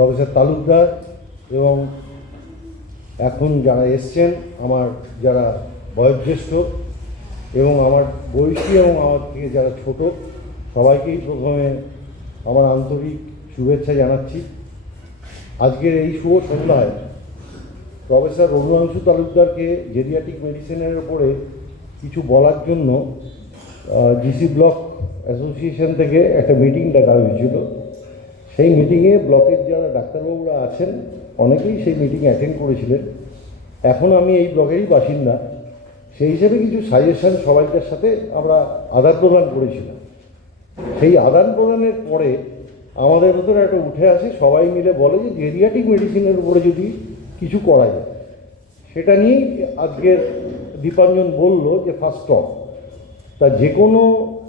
Professor Talukdar এবং এখন যারা এসছেন আমার যারা বয়োজ্যেষ্ঠ এবং আমার বয়সী এবং আমার থেকে যারা ছোট, সবাইকেই প্রথমে আমার আন্তরিক শুভেচ্ছা জানাচ্ছি। আজকের এই শুভ সন্ধ্যায় প্রফেসর রঘুরাংশু তালুকদারকে জেরিয়াটিক মেডিসিনের উপরে কিছু বলার জন্য জিসি ব্লক অ্যাসোসিয়েশন থেকে একটা মিটিং ডাকা হয়েছিল। সেই মিটিংয়ে ব্লকের যারা ডাক্তারবাবুরা আছেন অনেকেই সেই মিটিং অ্যাটেন্ড করেছিলেন। এখন আমি এই ব্লকেরই বাসিন্দা, সেই হিসেবে কিছু সাজেশন সবাইকার সাথে আমরা আদান প্রদান করেছিলাম। সেই আদান প্রদানের পরে আমাদের ভেতরে একটা উঠে আসে, সবাই মিলে বলে যে জেরিয়াটিক মেডিসিনের উপরে যদি কিছু করা যায়। সেটা নিয়েই আজকের দীপাঞ্জন বলল যে ফার্স্ট টক। তা যে কোনো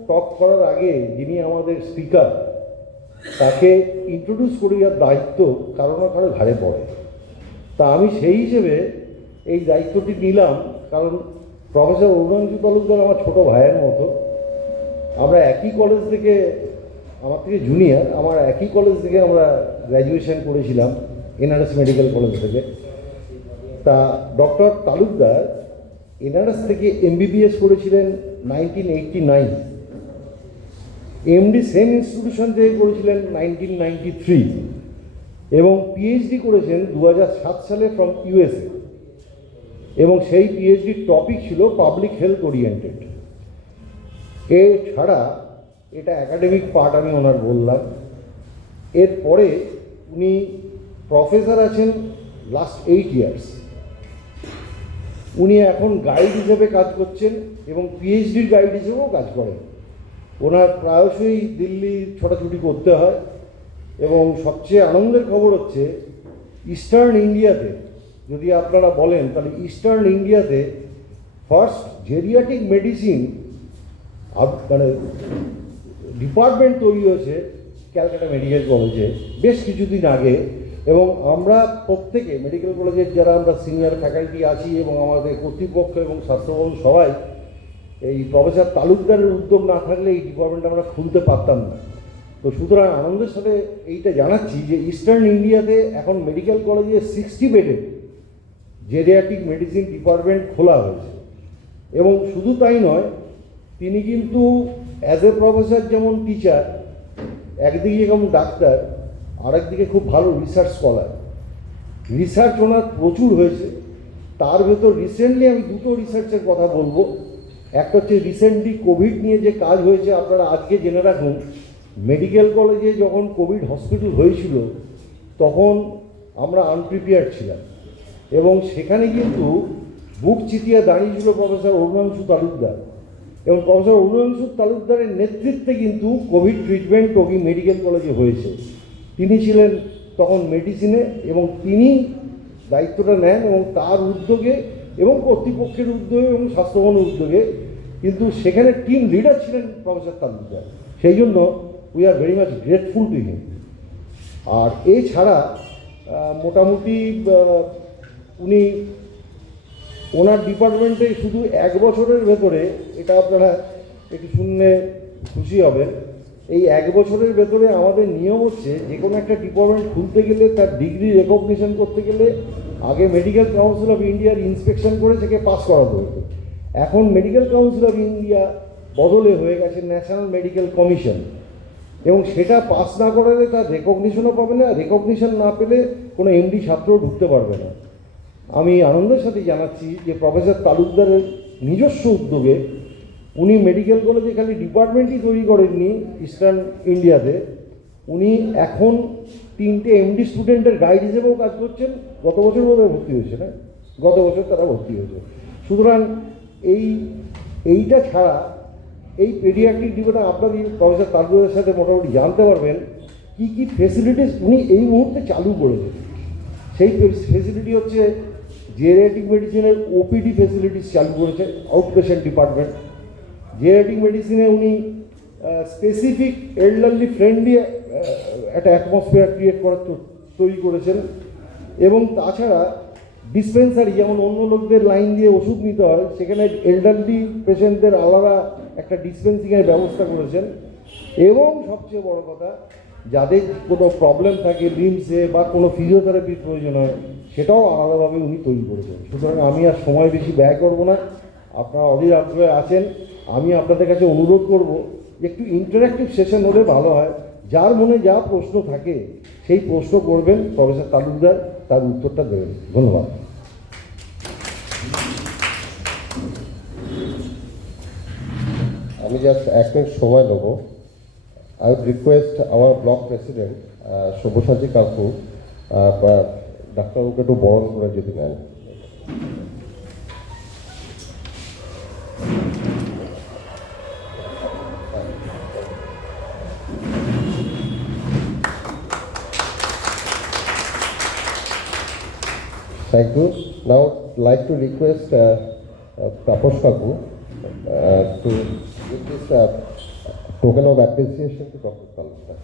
টক করার আগে যিনি আমাদের স্পিকার, তাকে ইন্ট্রোডিউস করে যাওয়ার দায়িত্ব কারো না কারো ঘাড়ে পড়ে। তা আমি সেই হিসেবে এই দায়িত্বটি নিলাম, কারণ প্রফেসর রঘুরাংশু তালুকদার আমার ছোটো ভাইয়ের মতো। আমরা একই কলেজ থেকে, আমার থেকে জুনিয়র, আমার একই কলেজ থেকে আমরা গ্র্যাজুয়েশন করেছিলাম, এনআরএস মেডিকেল কলেজ থেকে। তা ডক্টর তালুকদার এনআরএস থেকে এমবিবিএস করেছিলেন 1989, এমডি সেম ইনস্টিটিউশন থেকে করেছিলেন 1993 এবং পিএইচডি করেছেন 2007 সালে ফ্রম ইউএসএ। এবং সেই পিএইচডির টপিক ছিল পাবলিক হেলথ ওরিয়েন্টেড। এছাড়া এটা একাডেমিক পার্ট আমি ওনার বললাম। এরপরে উনি প্রফেসর আছেন লাস্ট 8 ইয়ার্স। উনি এখন গাইড হিসেবে কাজ করছেন এবং পিএইচডির গাইড হিসেবেও কাজ করেন। ওনার প্রায়শই দিল্লি ছোটাছুটি করতে হয়। এবং সবচেয়ে আনন্দের খবর হচ্ছে ইস্টার্ন ইন্ডিয়াতে, যদি আপনারা বলেন তাহলে ইস্টার্ন ইন্ডিয়াতে ফার্স্ট জেরিয়াটিক মেডিসিন মানে ডিপার্টমেন্ট তৈরি হয়েছে ক্যালকাটা মেডিকেল কলেজে বেশ কিছুদিন আগে। এবং আমরা প্রত্যেকে মেডিকেল কলেজের যারা আমরা সিনিয়র ফ্যাকাল্টি আছি এবং আমাদের কর্তৃপক্ষ এবং স্বাস্থ্যভবন সবাই, এই প্রফেসর তালুকদারের উদ্যোগ না থাকলে এই ডিপার্টমেন্ট আমরা খুলতে পারতাম না। তো সুতরাং আনন্দের সাথে এইটা জানাচ্ছি যে ইস্টার্ন ইন্ডিয়াতে এখন মেডিকেল কলেজে 60 বেডের জেরিয়াটিক মেডিসিন ডিপার্টমেন্ট খোলা হয়েছে। এবং শুধু তাই নয়, তিনি কিন্তু অ্যাজ এ প্রফেসর যেমন টিচার, একদিকে যেমন ডাক্তার, আরেকদিকে খুব ভালো রিসার্চ স্কলার। রিসার্চ ওনার প্রচুর হয়েছে। তার ভেতর রিসেন্টলি আমি দুটো রিসার্চের কথা বলবো। একটা হচ্ছে রিসেন্টলি কোভিড নিয়ে যে কাজ হয়েছে, আপনারা আজকে জেনে রাখুন, মেডিকেল কলেজে যখন কোভিড হসপিটাল হয়েছিল তখন আমরা আনপ্রিপেয়ার্ড ছিলাম এবং সেখানে কিন্তু বুক চিতিয়ে দাঁড়িয়েছিল প্রফেসর রঘুরাংশু তালুকদার। এবং প্রফেসর রঘুরাংশু তালুকদারের নেতৃত্বে কিন্তু কোভিড ট্রিটমেন্ট টকি মেডিকেল কলেজে হয়েছে। তিনি ছিলেন তখন মেডিসিনে এবং তিনি দায়িত্বটা নেন এবং তার উদ্যোগে এবং কর্তৃপক্ষের উদ্যোগে এবং স্বাস্থ্যভবনের উদ্যোগে, কিন্তু সেখানে টিম লিডার ছিলেন প্রফেসর তালুকদার। সেই জন্য we are very much grateful to him. আর এছাড়া মোটামুটি উনি ওনার ডিপার্টমেন্টে শুধু 1 বছরের ভেতরে, এটা আপনারা একটু শুনলে খুশি হবেন, এই 1 বছরের ভেতরে আমাদের নিয়ম হচ্ছে যে কোনো একটা ডিপার্টমেন্ট খুলতে গেলে তার ডিগ্রি রেকগনিশন করতে গেলে আগে মেডিকেল কাউন্সিল অফ ইন্ডিয়ার ইন্সপেকশন করে থেকে পাস করাতে হতো। এখন মেডিকেল কাউন্সিল অফ ইন্ডিয়া বদলে হয়ে গেছে ন্যাশনাল মেডিকেল কমিশন, এবং সেটা পাস না করালে তার রেকগনিশনও পাবে না। রেকগনিশন না পেলে কোনো এমডি ছাত্রও ঢুকতে পারবে না। আমি আনন্দের সাথে জানাচ্ছি যে প্রফেসর তালুকদারের নিজস্ব উদ্যোগে উনি মেডিকেল কলেজে খালি ডিপার্টমেন্টই তৈরি করেননি ইস্টার্ন ইন্ডিয়াতে, উনি এখন 3টে এমডি স্টুডেন্টের গাইড হিসেবেও কাজ করছেন। গত বছর বোধহয় ভর্তি হয়েছে, না গত বছর তারা ভর্তি হয়েছে। সুতরাং এইটা ছাড়া এই পেডিয়াট্রিক ডিপার্টমেন্ট আপনার প্রফেসর তালুকদারের সাথে মোটামুটি জানতে পারবেন কী কী ফেসিলিটিস উনি এই মুহূর্তে চালু করেছেন। সেই ফেসিলিটি হচ্ছে জেরিয়াটিক মেডিসিনের ওপিডি ফেসিলিটিস চালু করেছে, আউট পেশেন্ট ডিপার্টমেন্ট। জেরিয়াটিক মেডিসিনে উনি স্পেসিফিক এল্ডারলি ফ্রেন্ডলি একটা অ্যাটমসফিয়ার ক্রিয়েট করার তৈরি করেছেন। এবং তাছাড়া ডিসপেন্সারি, যেমন অন্য লোকদের লাইন দিয়ে ওষুধ নিতে হয়, সেখানে এল্ডারলি পেশেন্টদের আলাদা একটা ডিসপেন্সিংয়ের ব্যবস্থা করেছেন। এবং সবচেয়ে বড় কথা, যাদের কোনো প্রবলেম থাকে লিমসে বা কোনো ফিজিওথেরাপির প্রয়োজন হয় সেটাও আলাদাভাবে উনি তৈরি করেছেন। সুতরাং আমি আর সময় বেশি ব্যয় করব না, আপনারা অধীর আগ্রহে আছেন। আমি আপনাদের কাছে অনুরোধ করব একটু ইন্টারঅ্যাক্টিভ সেশন হলে ভালো হয়। যার মনে যা প্রশ্ন থাকে সেই প্রশ্ন করবেন, প্রফেসর তালুকদার তার উত্তরটা দেবেন। ধন্যবাদ। আমি জাস্ট 1 মিনিট সময় নেব। I would request our block president, Shobhoshaji Kapu, ডাক্তারবাবুকে একটু বরণ করে যদি নেন। Thank you. Now, like to request Taposh Kapu to give this token of appreciation to Dr. Talukdar.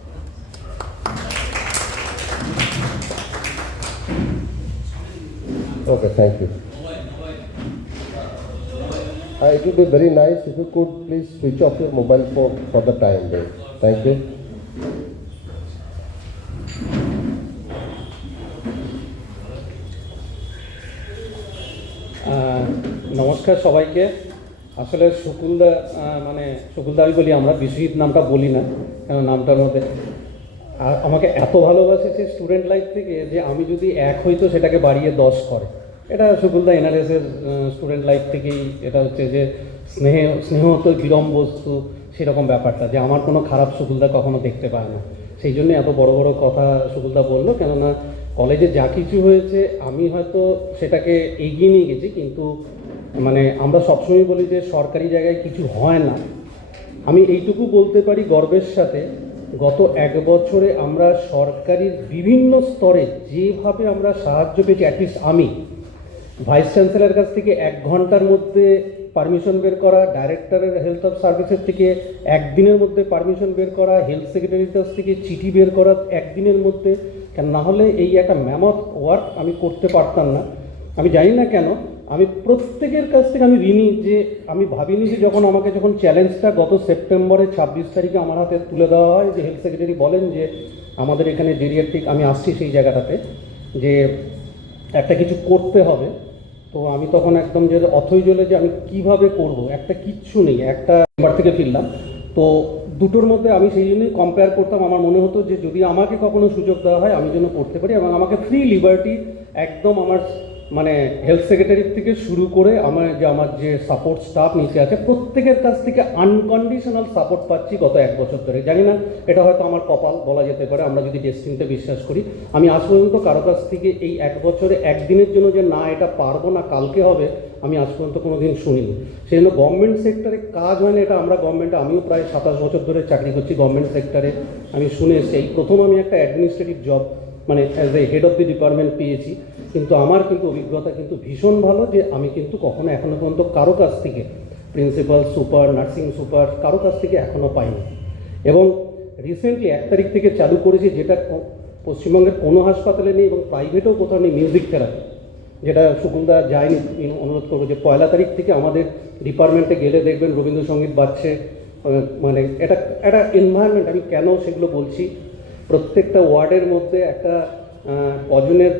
Okay, thank you. It would be very nice if you could please switch off your mobile phone for the time being. Thank you. নমস্কার সবাইকে। আসলে শকুলদা মানে শকুলদা আমি বলি, আমরা বিশ্বজিৎ নামটা বলি না, কারণ নামটার মধ্যে আমাকে এত ভালোবাসেছে স্টুডেন্ট লাইফ থেকে যে আমি যদি 1 হইতো সেটাকে বাড়িয়ে 10 করে। এটা শকুলদা এনআরএসের স্টুডেন্ট লাইফ থেকেই এটা হচ্ছে যে স্নেহ তো বিরম বস্তু, সেরকম ব্যাপারটা যে আমার কোনো খারাপ শকুলদা কখনো দেখতে পায় না। সেই জন্য এত বড় বড় কথা শকুলদা বললো, কেননা কলেজে যা কিছু হয়েছে আমি হয়তো সেটাকে এগিয়ে নিয়ে গেছি, কিন্তু মানে আমরা সবসময় বলি যে সরকারি জায়গায় কিছু হয় না। আমি এইটুকু বলতে পারি গর্বের সাথে, গত 1 বছরে আমরা সরকারির বিভিন্ন স্তরে যেভাবে আমরা সাহায্য পেয়েছি, অ্যাটলিস্ট আমি ভাইস চ্যান্সেলরের কাছ থেকে 1 ঘন্টার মধ্যে পারমিশন বের করা, ডাইরেক্টরের হেলথ অফ সার্ভিসের থেকে 1 দিনের মধ্যে পারমিশন বের করা, হেলথ সেক্রেটারির কাছ থেকে চিঠি বের করা 1 দিনের মধ্যে, কেন না হলে এই একটা ম্যামথ ওয়ার্ক আমি করতে পারতাম না। আমি জানি না কেন আমি প্রত্যেকের কাছ থেকে আমি ঋণী, যে আমি ভাবিনি যে যখন চ্যালেঞ্জটা গত সেপ্টেম্বরে 26 তারিখে আমার হাতে তুলে দেওয়া হয়, যে হেলথ সেক্রেটারি বলেন যে আমাদের এখানে জেরিয়াট্রিক, আমি আসছি সেই জায়গাটাতে, যে একটা কিছু করতে হবে। তো আমি তখন একদম যে অথই জ্বলে যে আমি কিভাবে করব, একটা কিচ্ছু নেই, একটা চেম্বার থেকে ফিরলাম। তো দুটোর মধ্যে আমি সেই জন্যই কম্পেয়ার করতাম। আমার মনে হতো যে যদি আমাকে কখনো সুযোগ দেওয়া হয় আমি যেন করতে পারি, এবং আমাকে ফ্রি লিবার্টি একদম আমার মানে হেলথ সেক্রেটারির থেকে শুরু করে আমার যে সাপোর্ট স্টাফ নিচে আছে প্রত্যেকের কাছ থেকে আনকন্ডিশনাল সাপোর্ট পাচ্ছি গত 1 বছর ধরে। জানি না, এটা হয়তো আমার কপাল বলা যেতে পারে, আমরা যদি ডেস্টিনিতে বিশ্বাস করি। আমি আজ পর্যন্ত কারো কাছ থেকে এই 1 বছরে 1 দিনের জন্য যে না এটা পারবো না, কালকে হবে, আমি আজ পর্যন্ত কোনো দিন শুনিনি। সেই জন্য গভর্নমেন্ট সেক্টরে কাজ হয় না, এটা আমরা গভর্নমেন্টে, আমিও প্রায় 27 বছর ধরে চাকরি করছি গভর্নমেন্ট সেক্টরে। আমি শুনে এসেছি, এই প্রথম আমি একটা অ্যাডমিনিস্ট্রেটিভ জব মানে as a head of the department পেয়েছি। কিন্তু আমার কিন্তু অভিজ্ঞতা কিন্তু ভীষণ ভালো, যে আমি কিন্তু কখনো এখনও পর্যন্ত কারো কাছ থেকে, প্রিন্সিপাল, সুপার, নার্সিং সুপার, কারো কাছ থেকে এখনও পাইনি। এবং রিসেন্টলি 1 তারিখ থেকে চালু করেছি, যেটা পশ্চিমবঙ্গের কোনো হাসপাতালে নেই এবং প্রাইভেটেও কোথাও নেই, মিউজিক থেরাপি, যেটা সুকুলদা যায়নি। অনুরোধ করবো যে 1 তারিখ থেকে আমাদের ডিপার্টমেন্টে গেলে দেখবেন রবীন্দ্রসঙ্গীত বাজছে। মানে এটা একটা এনভায়রনমেন্ট। আমি কেন সেগুলো বলছি, প্রত্যেকটা ওয়ার্ডের মধ্যে একটা কজনের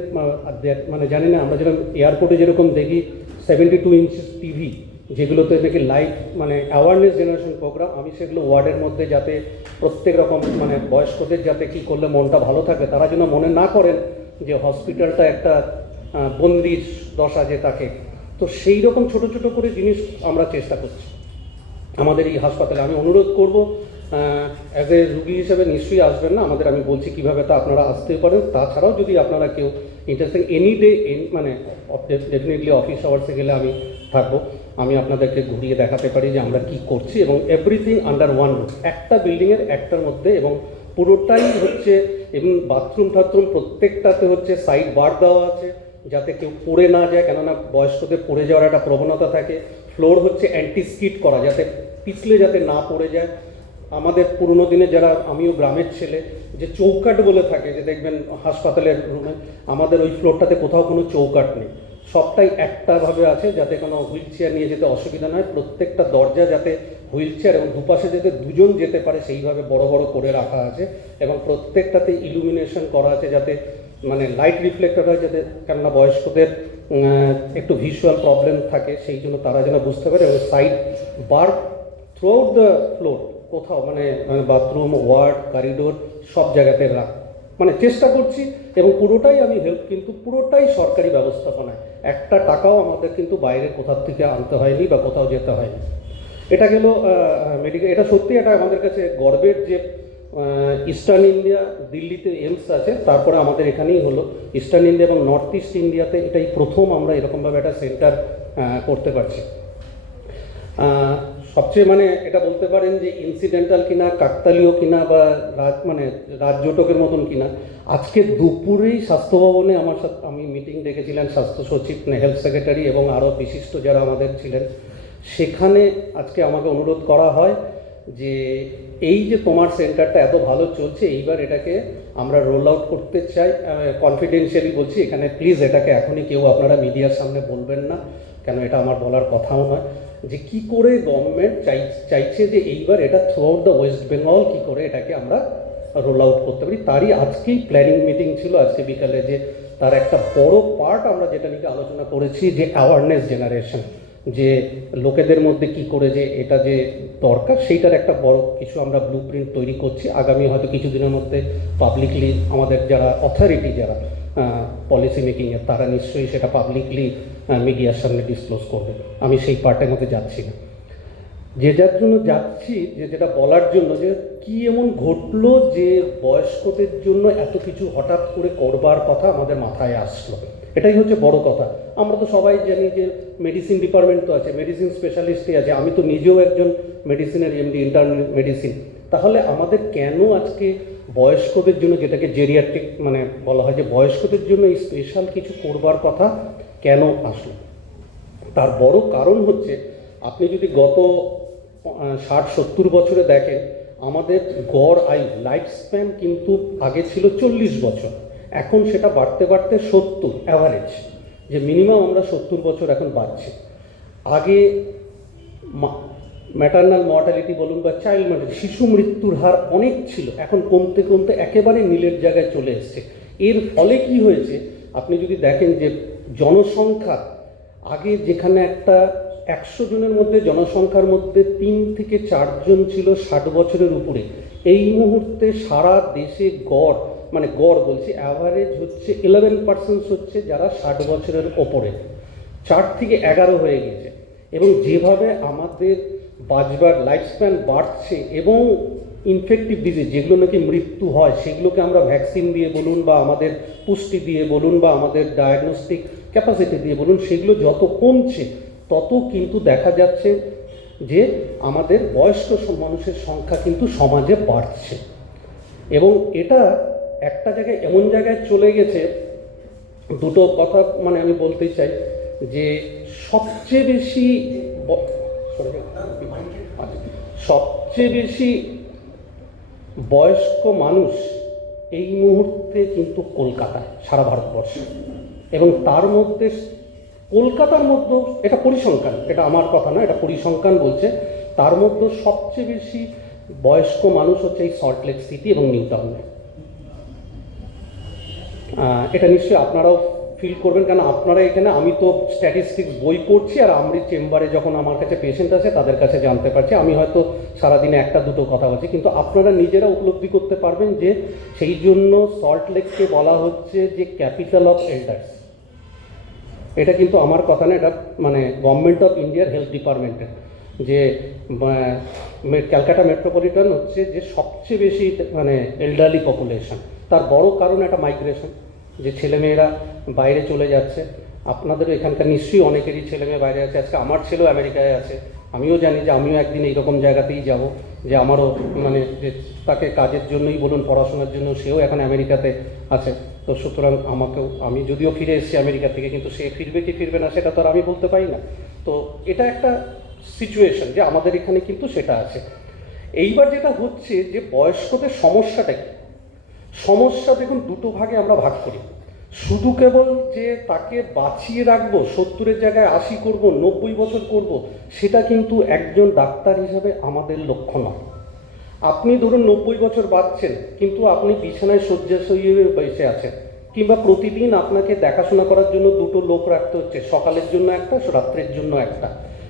মানে জানি না, আমরা যেরকম এয়ারপোর্টে যেরকম দেখি 72 ইঞ্চি টিভি, যেগুলোতে দেখি লাইভ মানে অ্যাওয়ারনেস জেনারেশন প্রোগ্রাম, আমি সেগুলো ওয়ার্ডের মধ্যে, যাতে প্রত্যেক রকম মানে বয়স্কদের যাতে কী করলে মনটা ভালো থাকে, তারা যেন মনে না করেন যে হসপিটালটা একটা বন্দির দশা যে তাকে। তো সেই রকম ছোট ছোট করে জিনিস আমরা চেষ্টা করছি আমাদের এই হাসপাতালে। আমি অনুরোধ করব, অ্যাজ এ রুগী হিসেবে নিশ্চয়ই আসবেন না আমাদের, আমি বলছি কীভাবে তা আপনারা আসতে পারেন। তাছাড়াও যদি আপনারা কেউ ইন্টারেস্টিং এনি ডে মানে ডেফিনেটলি অফিস আওয়ার্সে গেলে আমি থাকবো, আমি আপনাদেরকে ঘুরিয়ে দেখাতে পারি যে আমরা কী করছি, এবং এভরিথিং আন্ডার ওয়ান রুফ, একটা বিল্ডিংয়ের একটার মধ্যে, এবং পুরোটাই হচ্ছে, এবং বাথরুম টাথরুম প্রত্যেকটাতে হচ্ছে সাইড বার দেওয়া আছে যাতে কেউ পড়ে না যায়, কেননা বয়স্কদের পড়ে যাওয়ার একটা প্রবণতা থাকে। ফ্লোর হচ্ছে অ্যান্টি স্কিড করা, যাতে পিছলে যাতে না পড়ে যায়। আমাদের পুরনো দিনে যারা, আমিও গ্রামের ছেলে, যে চৌকাঠ বলে থাকে, যে দেখবেন হাসপাতালের রুমে, আমাদের ওই ফ্লোরটাতে কোথাও কোনো চৌকাঠ নেই, সবটাই একটাভাবে আছে, যাতে কোনো হুইল চেয়ার নিয়ে যেতে অসুবিধা নয়। প্রত্যেকটা দরজা যাতে হুইল চেয়ার এবং দুপাশে যাতে দুজন যেতে পারে সেইভাবে বড় বড় করে রাখা আছে এবং প্রত্যেকটাতে ইলুমিনেশন করা আছে যাতে মানে লাইট রিফ্লেক্টেড হয়, যাতে কেননা বয়স্কদের একটু ভিজুয়াল প্রবলেম থাকে, সেই জন্য তারা যেন বুঝতে পারে। এবং side bar through out the floor কোথাও মানে বাথরুম, ওয়ার্ড, করিডোর সব জায়গাতে রাখ মানে চেষ্টা করছি। এবং পুরোটাই আমি হেল্প কিন্তু পুরোটাই সরকারি ব্যবস্থাপনায়, একটা টাকাও আমাদের কিন্তু বাইরে কোথাও থেকে আনতে হয়নি বা কোথাও যেতে হয়নি। এটা গেল মেডিকেল। এটা সত্যি এটা আমাদের কাছে গর্বের যে ইস্টার্ন ইন্ডিয়া, দিল্লিতে এইমস আছে, তারপরে আমাদের এখানেই হলো ইস্টার্ন ইন্ডিয়া এবং নর্থ ইস্ট ইন্ডিয়াতে এটাই প্রথম আমরা এরকমভাবে একটা সেন্টার করতে পারছি। সবচেয়ে মানে এটা বলতে পারেন যে ইনসিডেন্টাল কিনা, কাকতালীয় কিনা বা রাজ্যটকের মতন কিনা, আজকে দুপুরেই স্বাস্থ্য ভবনে আমার সাথে আমি মিটিং ডেকেছিলেন স্বাস্থ্য সচিব, হেলথ সেক্রেটারি এবং আরও বিশিষ্ট যারা আমাদের ছিলেন। সেখানে আজকে আমাকে অনুরোধ করা হয় যে এই যে তোমার সেন্টারটা এত ভালো চলছে, এইবার এটাকে আমরা রোল আউট করতে চাই। কনফিডেন্সিয়ালি বলছি, এখানে প্লিজ এটাকে এখনই কেউ আপনারা মিডিয়ার সামনে বলবেন না, কেন এটা আমার বলার কথাও নয়, যে কি করে গভর্নমেন্ট চাইছে যে এইবার এটা throughout the West Bengal কী করে এটাকে আমরা রোল আউট করতে পারি। তারই আজকেই প্ল্যানিং মিটিং ছিল আজকে বিকালে, যে তার একটা বড় পার্ট আমরা যেটা নিয়ে আলোচনা করেছি যে অ্যাওয়ারনেস জেনারেশন, যে লোকেদের মধ্যে কি করে যে এটা যে দরকার, সেইটার একটা বড় কিছু আমরা ব্লু প্রিন্ট তৈরি করছি। আগামী হয়তো কিছুদিনের মধ্যে পাবলিকলি আমাদের যারা অথরিটি, যারা পলিসি মেকিংয়ের, তারা নিশ্চয়ই সেটা পাবলিকলি মিডিয়ার সামনে ডিসক্লোজ করবে। আমি সেই পার্টের মধ্যে যাচ্ছি না। যে যার জন্য যাচ্ছি, যে যেটা বলার জন্য যে কি এমন ঘটলো যে বয়স্কদের জন্য এত কিছু হঠাৎ করে করবার কথা আমাদের মাথায় আসলো, এটাই হচ্ছে বড় কথা। আমরা তো সবাই জানি যে মেডিসিন ডিপার্টমেন্ট তো আছে, মেডিসিন স্পেশালিস্টই আছে, আমি তো নিজেও একজন মেডিসিনের এমডি, ইন্টার্নাল মেডিসিন। তাহলে আমাদের কেন আজকে বয়স্কদের জন্য, যেটাকে জেরিয়াট্রিক মানে বলা হয়, যে বয়স্কদের জন্য এই স্পেশাল কিছু করবার কথা কেন আসলো? তার বড় কারণ হচ্ছে, আপনি যদি গত 60-70 বছরে দেখেন, আমাদের গড় আয়ু লাইফ স্প্যান কিন্তু আগে ছিল 40 বছর, এখন সেটা বাড়তে বাড়তে 70 অ্যাভারেজ, যে মিনিমাম আমরা 70 বছর এখন বাড়ছে। আগে ম্যাটার্নাল মর্টালিটি বলুন বা চাইল্ড মর্টালিটি, শিশু মৃত্যুর হার অনেক ছিল, এখন কমতে কমতে একেবারে নীলের জায়গায় চলে এসছে। এর ফলে কি হয়েছে, আপনি যদি দেখেন যে জনসংখ্যা, আগে যেখানে একটা 100 জনের মধ্যে জনসংখ্যার মধ্যে 3 থেকে 4 জন ছিল 60 বছরের উপরে, এই মুহূর্তে সারা দেশে গড় মানে গড় বলছি অ্যাভারেজ হচ্ছে 11% হচ্ছে যারা 60 বছরের ওপরে, 4 থেকে 11 হয়ে গেছে। এবং যেভাবে আমাদের বাঁচবার লাইফ স্প্যান বাড়ছে এবং ইনফেক্টিভ ডিজিজ যেগুলো নাকি মৃত্যু হয়, সেগুলোকে আমরা ভ্যাকসিন দিয়ে বলুন বা আমাদের পুষ্টি দিয়ে বলুন বা আমাদের ডায়াগনস্টিক ক্যাপাসিটি দিয়ে বলুন, সেগুলো যত কমছে তত কিন্তু দেখা যাচ্ছে যে আমাদের বয়স্ক মানুষের সংখ্যা কিন্তু সমাজে বাড়ছে। এবং এটা একটা জায়গায় এমন জায়গায় চলে গেছে, দুটো কথা মানে আমি বলতে চাই, যে সবচেয়ে বেশি বয়স্ক মানুষ এই মুহূর্তে কিন্তু কলকাতায়, সারা ভারতবর্ষে। এবং তার মধ্যে কলকাতার মধ্যেও, এটা পরিসংখ্যান, এটা আমার কথা না, এটা পরিসংখ্যান বলছে, তার মধ্যে সবচেয়ে বেশি বয়স্ক মানুষ হচ্ছে এই সল্টলেক সিটি এবং নিউ টাউনে। এটা নিশ্চয়ই আপনারাও ফিল করবেন, কেন আপনারা এখানে, আমি তো স্ট্যাটিস্টিক্স বই পড়ছি আর আমি চেম্বারে যখন আমার কাছে পেশেন্ট আছে তাদের কাছে জানতে পারছি, আমি হয়তো সারাদিনে একটা দুটো কথা বলছি, কিন্তু আপনারা নিজেরা উপলব্ধি করতে পারবেন যে সেই জন্য সল্টলেককে বলা হচ্ছে যে ক্যাপিটাল অফ এল্ডার্স। এটা কিন্তু আমার কথা না, এটা মানে গভর্নমেন্ট অফ ইন্ডিয়ার হেলথ ডিপার্টমেন্টের, যে ক্যালকাটা মেট্রোপলিটন হচ্ছে যে সবচেয়ে বেশি মানে এল্ডারলি পপুলেশন। তার বড় কারণ একটা মাইগ্রেশন, যে ছেলেমেয়েরা বাইরে চলে যাচ্ছে। আপনাদেরও এখানকার নিশ্চয়ই অনেকেরই ছেলেমেয়ে বাইরে আছে, আজকে আমার ছেলেও আমেরিকায় আছে, আমিও জানি যে আমিও একদিন এইরকম জায়গাতেই যাব, যে আমারও মানে যে তাকে কাজের জন্যই বলুন, পড়াশোনার জন্য, সেও এখন আমেরিকাতে আছে। তো সুতরাং আমি যদিও ফিরে এসেছি আমেরিকা থেকে, কিন্তু সে ফিরবে কি ফিরবে না সেটা তো আর আমি বলতে পারি না। তো এটা একটা সিচুয়েশন যে আমাদের এখানে কিন্তু সেটা আছে। এইবার যেটা হচ্ছে যে বয়স্কদের সমস্যাটা কি, সমস্যা দেখুন দুটো ভাগে আমরা ভাগ করি। শুধু কেবল যে তাকে বাঁচিয়ে রাখবো, 70-এর জায়গায় 80 করব, 90 বছর করব, সেটা কিন্তু একজন ডাক্তার হিসাবে আমাদের লক্ষ্য নয়। আপনি ধরুন 90 বছর বাঁচছেন, কিন্তু আপনি বিছানায় শয্যাশয়ী হয়ে বসে আছেন, কিংবা প্রতিদিন আপনাকে দেখাশোনা করার জন্য 2টো লোক রাখতে হচ্ছে, সকালের জন্য একটা, রাত্রের জন্য একটা,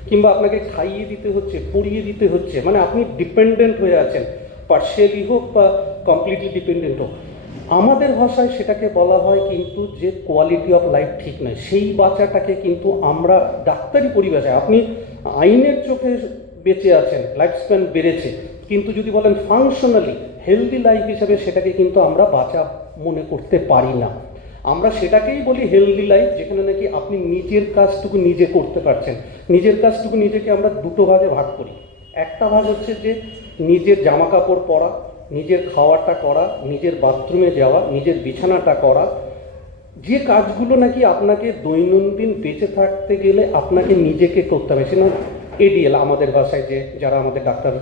কিংবা আপনাকে খাইয়ে দিতে হচ্ছে, পরিয়ে দিতে হচ্ছে, মানে আপনি ডিপেন্ডেন্ট হয়ে আছেন, পার্শিয়ালি হোক বা কমপ্লিটলি ডিপেন্ডেন্ট হোক। আমাদের ভাষায় সেটাকে বলা হয় কিন্তু যে কোয়ালিটি অফ লাইফ ঠিক নয়। সেই বাচ্চাটাকে কিন্তু আমরা ডাক্তারি পরিভাষায়, আপনি আইনের চোখে বেঁচে আছেন, লাইফ স্প্যান বেড়েছে, কিন্তু যদি বলেন ফাংশনালি হেলদি লাইফ হিসেবে সেটাকে কিন্তু আমরা বাঁচা মনে করতে পারি না। আমরা সেটাকেই বলি হেলদি লাইফ, যেখানে নাকি আপনি নিজের কাজটুকু নিজে করতে পারছেন। নিজের কাজটুকু নিজেকে আমরা 2টো ভাগে ভাগ করি। একটা ভাগ হচ্ছে যে নিজের জামা কাপড় পরা, নিজের খাওয়াটা করা, নিজের বাথরুমে যাওয়া, নিজের বিছানাটা করা, যে কাজগুলো নাকি আপনাকে দৈনন্দিন বেঁচে থাকতে গেলে আপনাকে নিজেকে করতে হবে। সেটা এডিএল আমাদের ভাষায়, যে যারা আমাদের ডাক্তার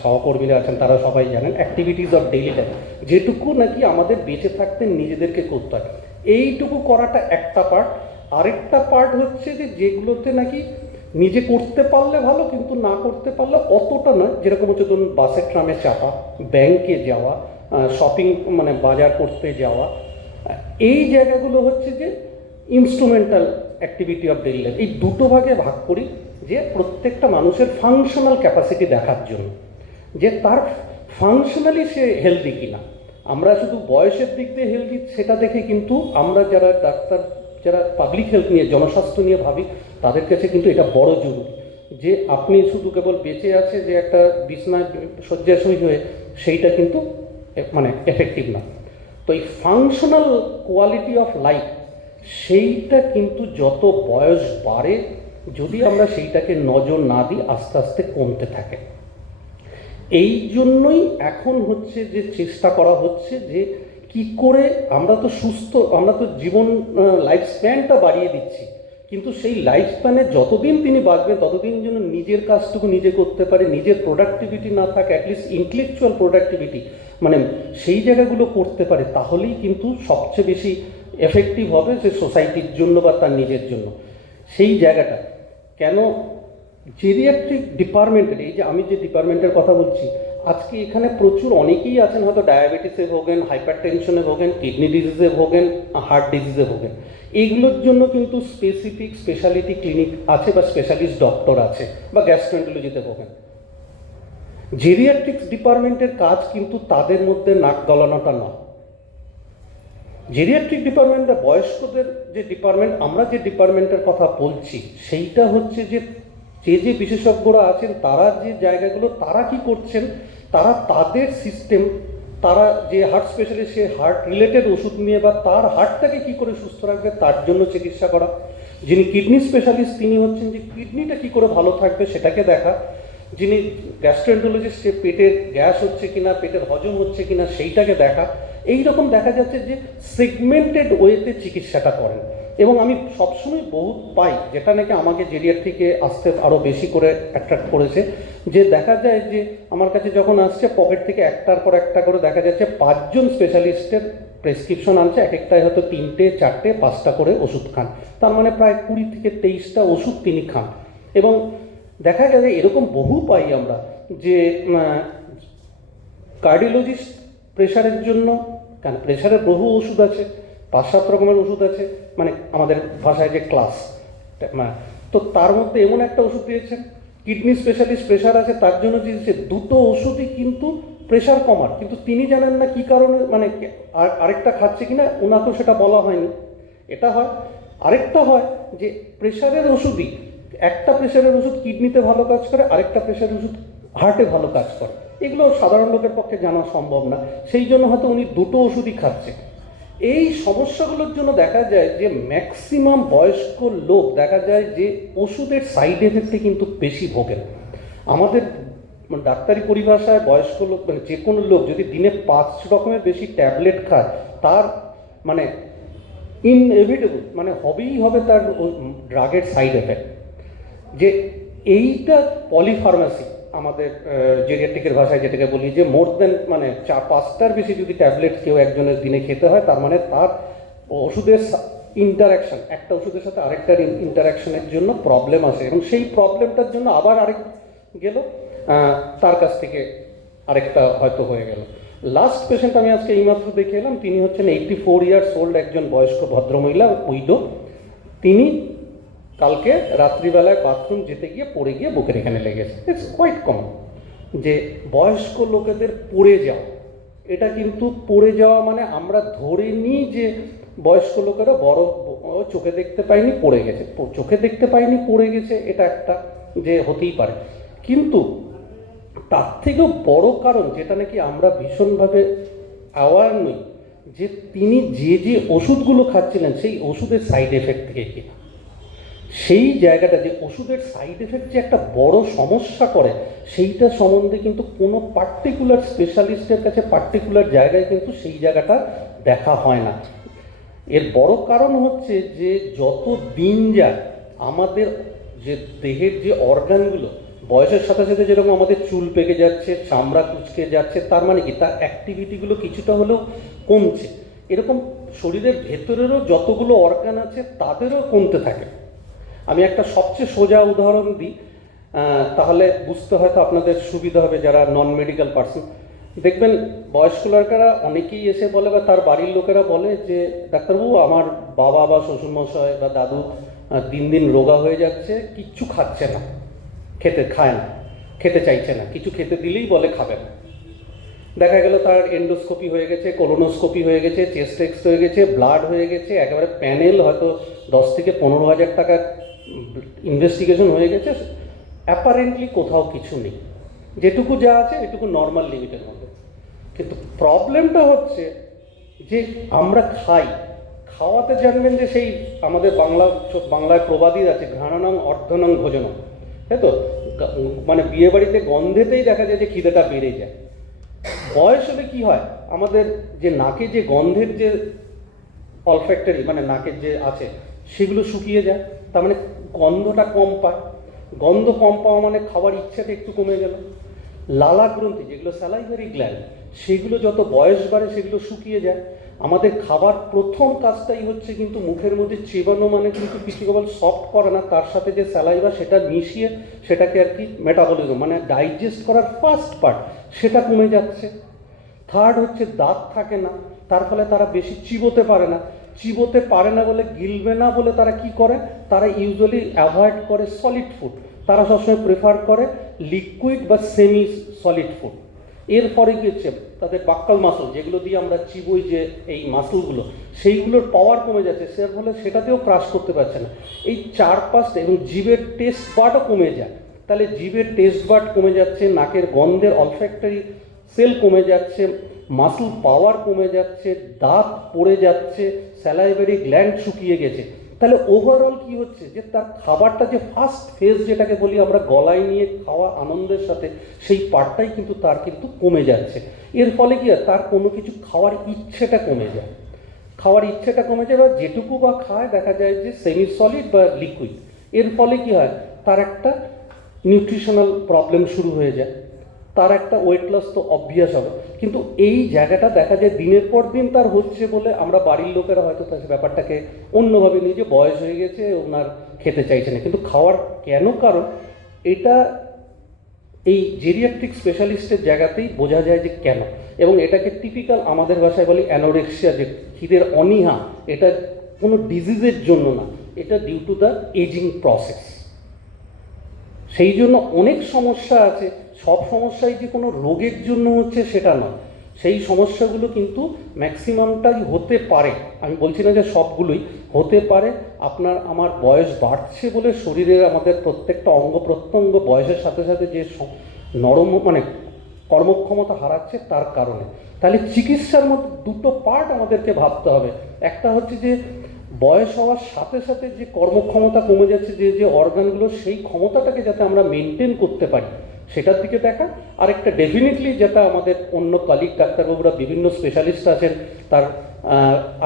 সহকর্মীরা আছেন তারা সবাই জানেন, অ্যাক্টিভিটিস অফ ডেইলি লাইফ, যেটুকু নাকি আমাদের বেঁচে থাকতে নিজেদেরকে করতে হয়। এইটুকু করাটা একটা পার্ট। আরেকটা পার্ট হচ্ছে যে যেগুলোতে নাকি নিজে করতে পারলে ভালো, কিন্তু না করতে পারলে অতটা নয়। যেরকম হচ্ছে ধরুন বাসে ট্রামে চাপা, ব্যাংকে যাওয়া, শপিং মানে বাজার করতে যাওয়া, এই জায়গাগুলো হচ্ছে যে instrumental activity of daily life. এই 2টো ভাগে ভাগ করি, যে প্রত্যেকটা মানুষের ফাংশনাল ক্যাপাসিটি দেখার জন্য, যে তার ফাংশনালি সে হেলদি কিনা। আমরা শুধু বয়সের দিক দিয়ে হেলদি সেটা দেখে কিন্তু আমরা যারা ডাক্তার, যারা পাবলিক হেলথ নিয়ে, জনস্বাস্থ্য নিয়ে ভাবি, তাদের কাছে কিন্তু এটা বড় জরুরি যে আপনি শুধু কেবল বেঁচে আছে যে একটা বিছনায় শয্যাশয়ী হয়ে, সেইটা কিন্তু মানে এফেক্টিভ না। তো এই ফাংশনাল কোয়ালিটি অফ লাইফ, সেইটা কিন্তু যত বয়স বাড়ে, যদি আমরা সেইটাকে নজর না দিই, আস্তে আস্তে কমতে থাকে। এই জন্যই এখন হচ্ছে যে চেষ্টা করা হচ্ছে যে কি করে আমরা তো সুস্থ, আমরা তো জীবন লাইফ স্প্যানটা বাড়িয়ে দিচ্ছি, কিন্তু সেই লাইফ স্প্যানে যতদিন তিনি বাঁচবেন ততদিন যেন নিজের কাজটুকু নিজে করতে পারে, নিজের প্রোডাক্টিভিটি না থাকে, অ্যাটলিস্ট ইন্টেলেকচুয়াল প্রোডাক্টিভিটি, মানে সেই জায়গাগুলো করতে পারে, তাহলেই কিন্তু সবচেয়ে বেশি এফেক্টিভ হবে যে সোসাইটির জন্য বা তার নিজের জন্য। সেই জায়গাটা কেন জেরিয়াট্রিক ডিপার্টমেন্টের, এই যে আমি যে ডিপার্টমেন্টের কথা বলছি, আজকে এখানে প্রচুর অনেকেই আছেন হয়তো ডায়াবেটিসে ভোগেন, হাইপার টেনশনে ভোগেন, কিডনি ডিজিজে ভোগেন, হার্ট ডিজিজে ভোগেন। এইগুলোর জন্য কিন্তু স্পেসিফিক স্পেশালিটি ক্লিনিক আছে বা স্পেশালিস্ট ডক্টর আছে, বা গ্যাস্ট্রোএন্টারোলজিতে ভোগেন। জেরিয়াট্রিক্স ডিপার্টমেন্টের কাজ কিন্তু তাদের মধ্যে নাক গলানোটা নয়। জেরিয়াট্রিক ডিপার্টমেন্টটা বয়স্কদের যে ডিপার্টমেন্ট, আমরা যে ডিপার্টমেন্টের কথা বলছি, সেইটা হচ্ছে যে যে বিশেষজ্ঞরা আছেন তারা যে জায়গাগুলো তারা কি করছেন, তারা তাদের সিস্টেম, তারা যে হার্ট স্পেশালিস্ট, সে হার্ট রিলেটেড ওষুধ নিয়ে বা তার হার্টটাকে কি করে সুস্থ রাখবে তার জন্য চিকিৎসা করা। যিনি কিডনি স্পেশালিস্ট তিনি হচ্ছেন যে কিডনিটা কি করে ভালো থাকবে সেটাকে দেখা। যিনি গ্যাস্ট্রোএন্টারোলজিস্ট, সে পেটের গ্যাস হচ্ছে কিনা, পেটের হজম হচ্ছে কিনা সেইটাকে দেখা। এই রকম দেখা যাচ্ছে যে সেগমেন্টেড ওয়েতে চিকিৎসাটা করেন। এবং আমি সবসময় বহুত পাই, যেটা নাকি আমাকে জেরিয়াট্রিকে আসতে আরও বেশি করে অ্যাট্রাক্ট করেছে, যে দেখা যায় যে আমার কাছে যখন আসছে পকেট থেকে একটার পর একটা করে দেখা যাচ্ছে 5 জন স্পেশালিস্টের প্রেসক্রিপশন আনছে, এক একটাই হয়তো 3টে 4টে 5টা করে ওষুধ খান, তার মানে প্রায় 20 থেকে 23টা ওষুধ তিনি খান। এবং দেখা গেছে এরকম বহু পাই আমরা যে কার্ডিওলজিস্ট প্রেশারের জন্য, কেন প্রেশারের বহু ওষুধ আছে, 5-7 রকমের ওষুধ আছে, মানে আমাদের ভাষায় যে ক্লাস, তো তার মধ্যে এমন একটা ওষুধ দিয়েছেন। কিডনি স্পেশালিস্ট প্রেশার আছে তার জন্য দিয়েছে 2টো ওষুধই কিন্তু প্রেশার কমার, কিন্তু তিনি জানেন না কী কারণে, মানে আরেকটা খাচ্ছে কিনা ওনাকেও সেটা বলা হয়নি। এটা হয়। আরেকটা হয় যে প্রেশারের ওষুধই, একটা প্রেশারের ওষুধ কিডনিতে ভালো কাজ করে, আরেকটা প্রেশারের ওষুধ হার্টে ভালো কাজ করে। এগুলো সাধারণ লোকের পক্ষে জানা সম্ভব না, সেই জন্য হয়তো উনি 2টো ওষুধই খাচ্ছে। এই সমস্যাগুলোর জন্য দেখা যায় যে ম্যাক্সিমাম বয়স্ক লোক দেখা যায় যে ওষুধের সাইড এফেক্টে কিন্তু বেশি ভোগেন। আমাদের ডাক্তারি পরিভাষায় বয়স্ক লোক, মানে যে কোনো লোক যদি দিনে 5 রকমের বেশি ট্যাবলেট খায়, তার মানে ইনএভিটেবল, মানে হবেই হবে তার ড্রাগের সাইড এফেক্ট। যে এইটা পলিফার্মাসি আমাদের জেরিয়াট্রিকের ভাষায় যেটাকে বলি, যে মোর দেন মানে 4-5টার বেশি যদি ট্যাবলেট কেউ একজনের দিনে খেতে হয়, তার মানে তার ওষুধের ইন্টারাকশন, একটা ওষুধের সাথে আরেকটার ইন্টারাকশনের জন্য প্রবলেম আসে, এবং সেই প্রবলেমটার জন্য আবার আরেক গেল, তার কাছ থেকে আরেকটা হয়তো হয়ে গেল। লাস্ট পেশেন্ট আমি আজকে এইমাত্র দেখে এলাম, তিনি হচ্ছেন 84 ইয়ার্স ওল্ড একজন বয়স্ক ভদ্রমহিলা, উইডো। তিনি কালকে রাত্রিবেলায় বাথরুম যেতে গিয়ে পড়ে গিয়ে বুকের এখানে লেগেছে। ইটস কোয়াইট কমন যে বয়স্ক লোকেদের পড়ে যাওয়া, এটা কিন্তু পড়ে যাওয়া মানে আমরা ধরে নিই যে বয়স্ক লোকেরা বড় চোখে দেখতে পায়নি পড়ে গেছে, চোখে দেখতে পায়নি পড়ে গেছে, এটা একটা যে হতেই পারে। কিন্তু তার থেকেও বড় কারণ যেটা নাকি আমরা ভীষণভাবে অ্যাওয়ার নই, যে তিনি যে যে ওষুধগুলো খাচ্ছিলেন সেই ওষুধের সাইড এফেক্ট থেকে কিনা, সেই জায়গাটা যে ওষুধের সাইড এফেক্ট যে একটা বড় সমস্যা করে, সেইটা সম্বন্ধে কিন্তু কোনো পার্টিকুলার স্পেশালিস্টের কাছে পার্টিকুলার জায়গায় কিন্তু সেই জায়গাটা দেখা হয় না। এর বড় কারণ হচ্ছে যে যত দিন যায় আমাদের যে দেহের যে অর্গানগুলো বয়সের সাথে সাথে যেরকম আমাদের চুল পেকে যাচ্ছে, চামড়া কুচকে যাচ্ছে, তার মানে কি তার অ্যাক্টিভিটিগুলো কিছুটা হলেও কমছে, এরকম শরীরের ভেতরেরও যতগুলো অর্গান আছে তাদেরও কমতে থাকে। আমি একটা সবচেয়ে সোজা উদাহরণ দিই, তাহলে বুঝতে হয়তো আপনাদের সুবিধা হবে যারা নন মেডিকেল পার্সন। দেখবেন বয়স্ক লোকেরা অনেকেই এসে বলে বা তার বাড়ির লোকেরা বলে যে ডাক্তারবাবু আমার বাবা বা শ্বশুরমশাই বা দাদু দিন দিন রোগা হয়ে যাচ্ছে, কিচ্ছু খাচ্ছে না, খায় না, খেতে চাইছে না, কিছু খেতে দিলেই বলে খাবে না। দেখা গেল তার এন্ডোস্কোপি হয়ে গেছে, কোলোনোস্কোপি হয়ে গেছে, চেস্ট এক্স হয়ে গেছে, ব্লাড হয়ে গেছে, একেবারে প্যানেল হয়তো 10 থেকে 15,000 টাকার ইনভেস্টিগেশন হয়ে গেছে, অ্যাপারেন্টলি কোথাও কিছু নেই, যেটুকু যা আছে এটুকু নর্মাল লিমিটের মধ্যে। কিন্তু প্রবলেমটা হচ্ছে যে আমরা খাওয়াতে জানবেন যে সেই আমাদের বাংলায় প্রবাদী আছে, ঘ্রাণানাং অর্ধনাং ভোজনম, তাই তো, মানে বিয়ে বাড়িতে গন্ধেতেই দেখা যায় যে খিদেটা বেড়ে যায়। বয়স হলে কী হয়, আমাদের যে নাকে যে গন্ধের যে অলফ্যাক্টরি মানে নাকের যে আছে সেগুলো শুকিয়ে যায়, তার মানে গন্ধটা কম পায়, গন্ধ কম পাওয়া মানে খাওয়ার ইচ্ছাটা একটু কমে গেল। লালা গ্রন্থি যেগুলো স্যালাইভারি গ্ল্যান্ড, সেগুলো যত বয়স বাড়ে সেগুলো শুকিয়ে যায়। আমাদের খাবার প্রথম কাজটাই হচ্ছে কিন্তু মুখের মধ্যে চেবানো, মানে কিন্তু কিছু কেবল সফট করে না, তার সাথে যে স্যালাইভা সেটা মিশিয়ে সেটাকে আর কি মেটাবলিজম মানে ডাইজেস্ট করার ফার্স্ট পার্ট সেটা কমে যাচ্ছে। থার্ড হচ্ছে দাঁত থাকে না, তার ফলে তারা বেশি চিবোতে পারে না, চিবোতে পারে না বলে গিলবে না বলে তারা কি করে, তারা ইউজুয়ালি অ্যাভয়েড করে সলিড ফুড, তারা সবসময় প্রেফার করে লিকুইড বা সেমি সলিড ফুড। এর ফলে কী হচ্ছে, তাদের বাক্কাল মাসল যেগুলো দিয়ে আমরা চিবোই যে এই মাসলগুলো, সেইগুলোর পাওয়ার কমে যাচ্ছে, সের ফলে সেটাতেও ক্রাশ করতে পারছে না। এই 4-5টা এবং জিভের টেস্ট বার্ডও কমে যায়, তাহলে জিভের টেস্ট বার্ড কমে যাচ্ছে, নাকের গন্ধের অলফ্যাক্টরি সেল কমে যাচ্ছে, মাসল পাওয়ার কমে যাচ্ছে, দাঁত পড়ে যাচ্ছে, স্যালাইভারি গ্ল্যান্ড শুকিয়ে গেছে। তাহলে ওভারঅল কি হচ্ছে যে তার খাবারটা যে ফার্স্ট ফেজ যেটাকে বলি আমরা গলায় নিয়ে খাওয়া আনন্দের সাথে, সেই পার্টটাই কিন্তু তার কিন্তু কমে যাচ্ছে। এর ফলে কি হয়, তার কোনো কিছু খাওয়ার ইচ্ছেটা কমে যায়, বা যেটুকু বা খায় দেখা যায় যে সেমি সলিড বা লিকুইড। এর ফলে কি হয়, তার একটা নিউট্রিশনাল প্রবলেম শুরু হয়ে যায়, তার একটা ওয়েট লস তো অবভিয়াস হবে। কিন্তু এই জায়গাটা দেখা যায় দিনের পর দিন তার হচ্ছে বলে আমরা বাড়ির লোকেরা হয়তো তার ব্যাপারটাকে অন্যভাবে নিয়ে যে বয়স হয়ে গেছে ওনার খেতে চাইছে না, কিন্তু খাওয়ার কেন কারণ এটা এই জেরিয়াট্রিক স্পেশালিস্টের জায়গাতেই বোঝা যায় যে কেন। এবং এটাকে টিপিক্যাল আমাদের ভাষায় বলি অ্যানোরেক্সিয়া, যে খিদের অনীহা, এটা কোনো ডিজিজের জন্য না, এটা due to the aging process. সেই জন্য অনেক সমস্যা আছে, সব সমস্যাই যে কোনো রোগের জন্য হচ্ছে সেটা নয়, সেই সমস্যাগুলো কিন্তু ম্যাক্সিমামটাই হতে পারে, আমি বলছি না যে সবগুলোই হতে পারে। আপনার আমার বয়স বাড়ছে বলে শরীরের আমাদের প্রত্যেকটা অঙ্গ প্রত্যঙ্গ বয়সের সাথে সাথে যে নরম মানে কর্মক্ষমতা হারাচ্ছে তার কারণে। তাহলে চিকিৎসার মধ্যে দুটো পার্ট আমাদেরকে ভাবতে হবে, একটা হচ্ছে যে বয়স হওয়ার সাথে সাথে যে কর্মক্ষমতা কমে যাচ্ছে, যে অর্গানগুলো, সেই ক্ষমতাটাকে যাতে আমরা মেনটেন করতে পারি সেটার দিকে দেখা। আরেকটা ডেফিনেটলি যেটা আমাদের অন্য কলিগ ডাক্তারবাবুরা বিভিন্ন স্পেশালিস্ট আছেন, তার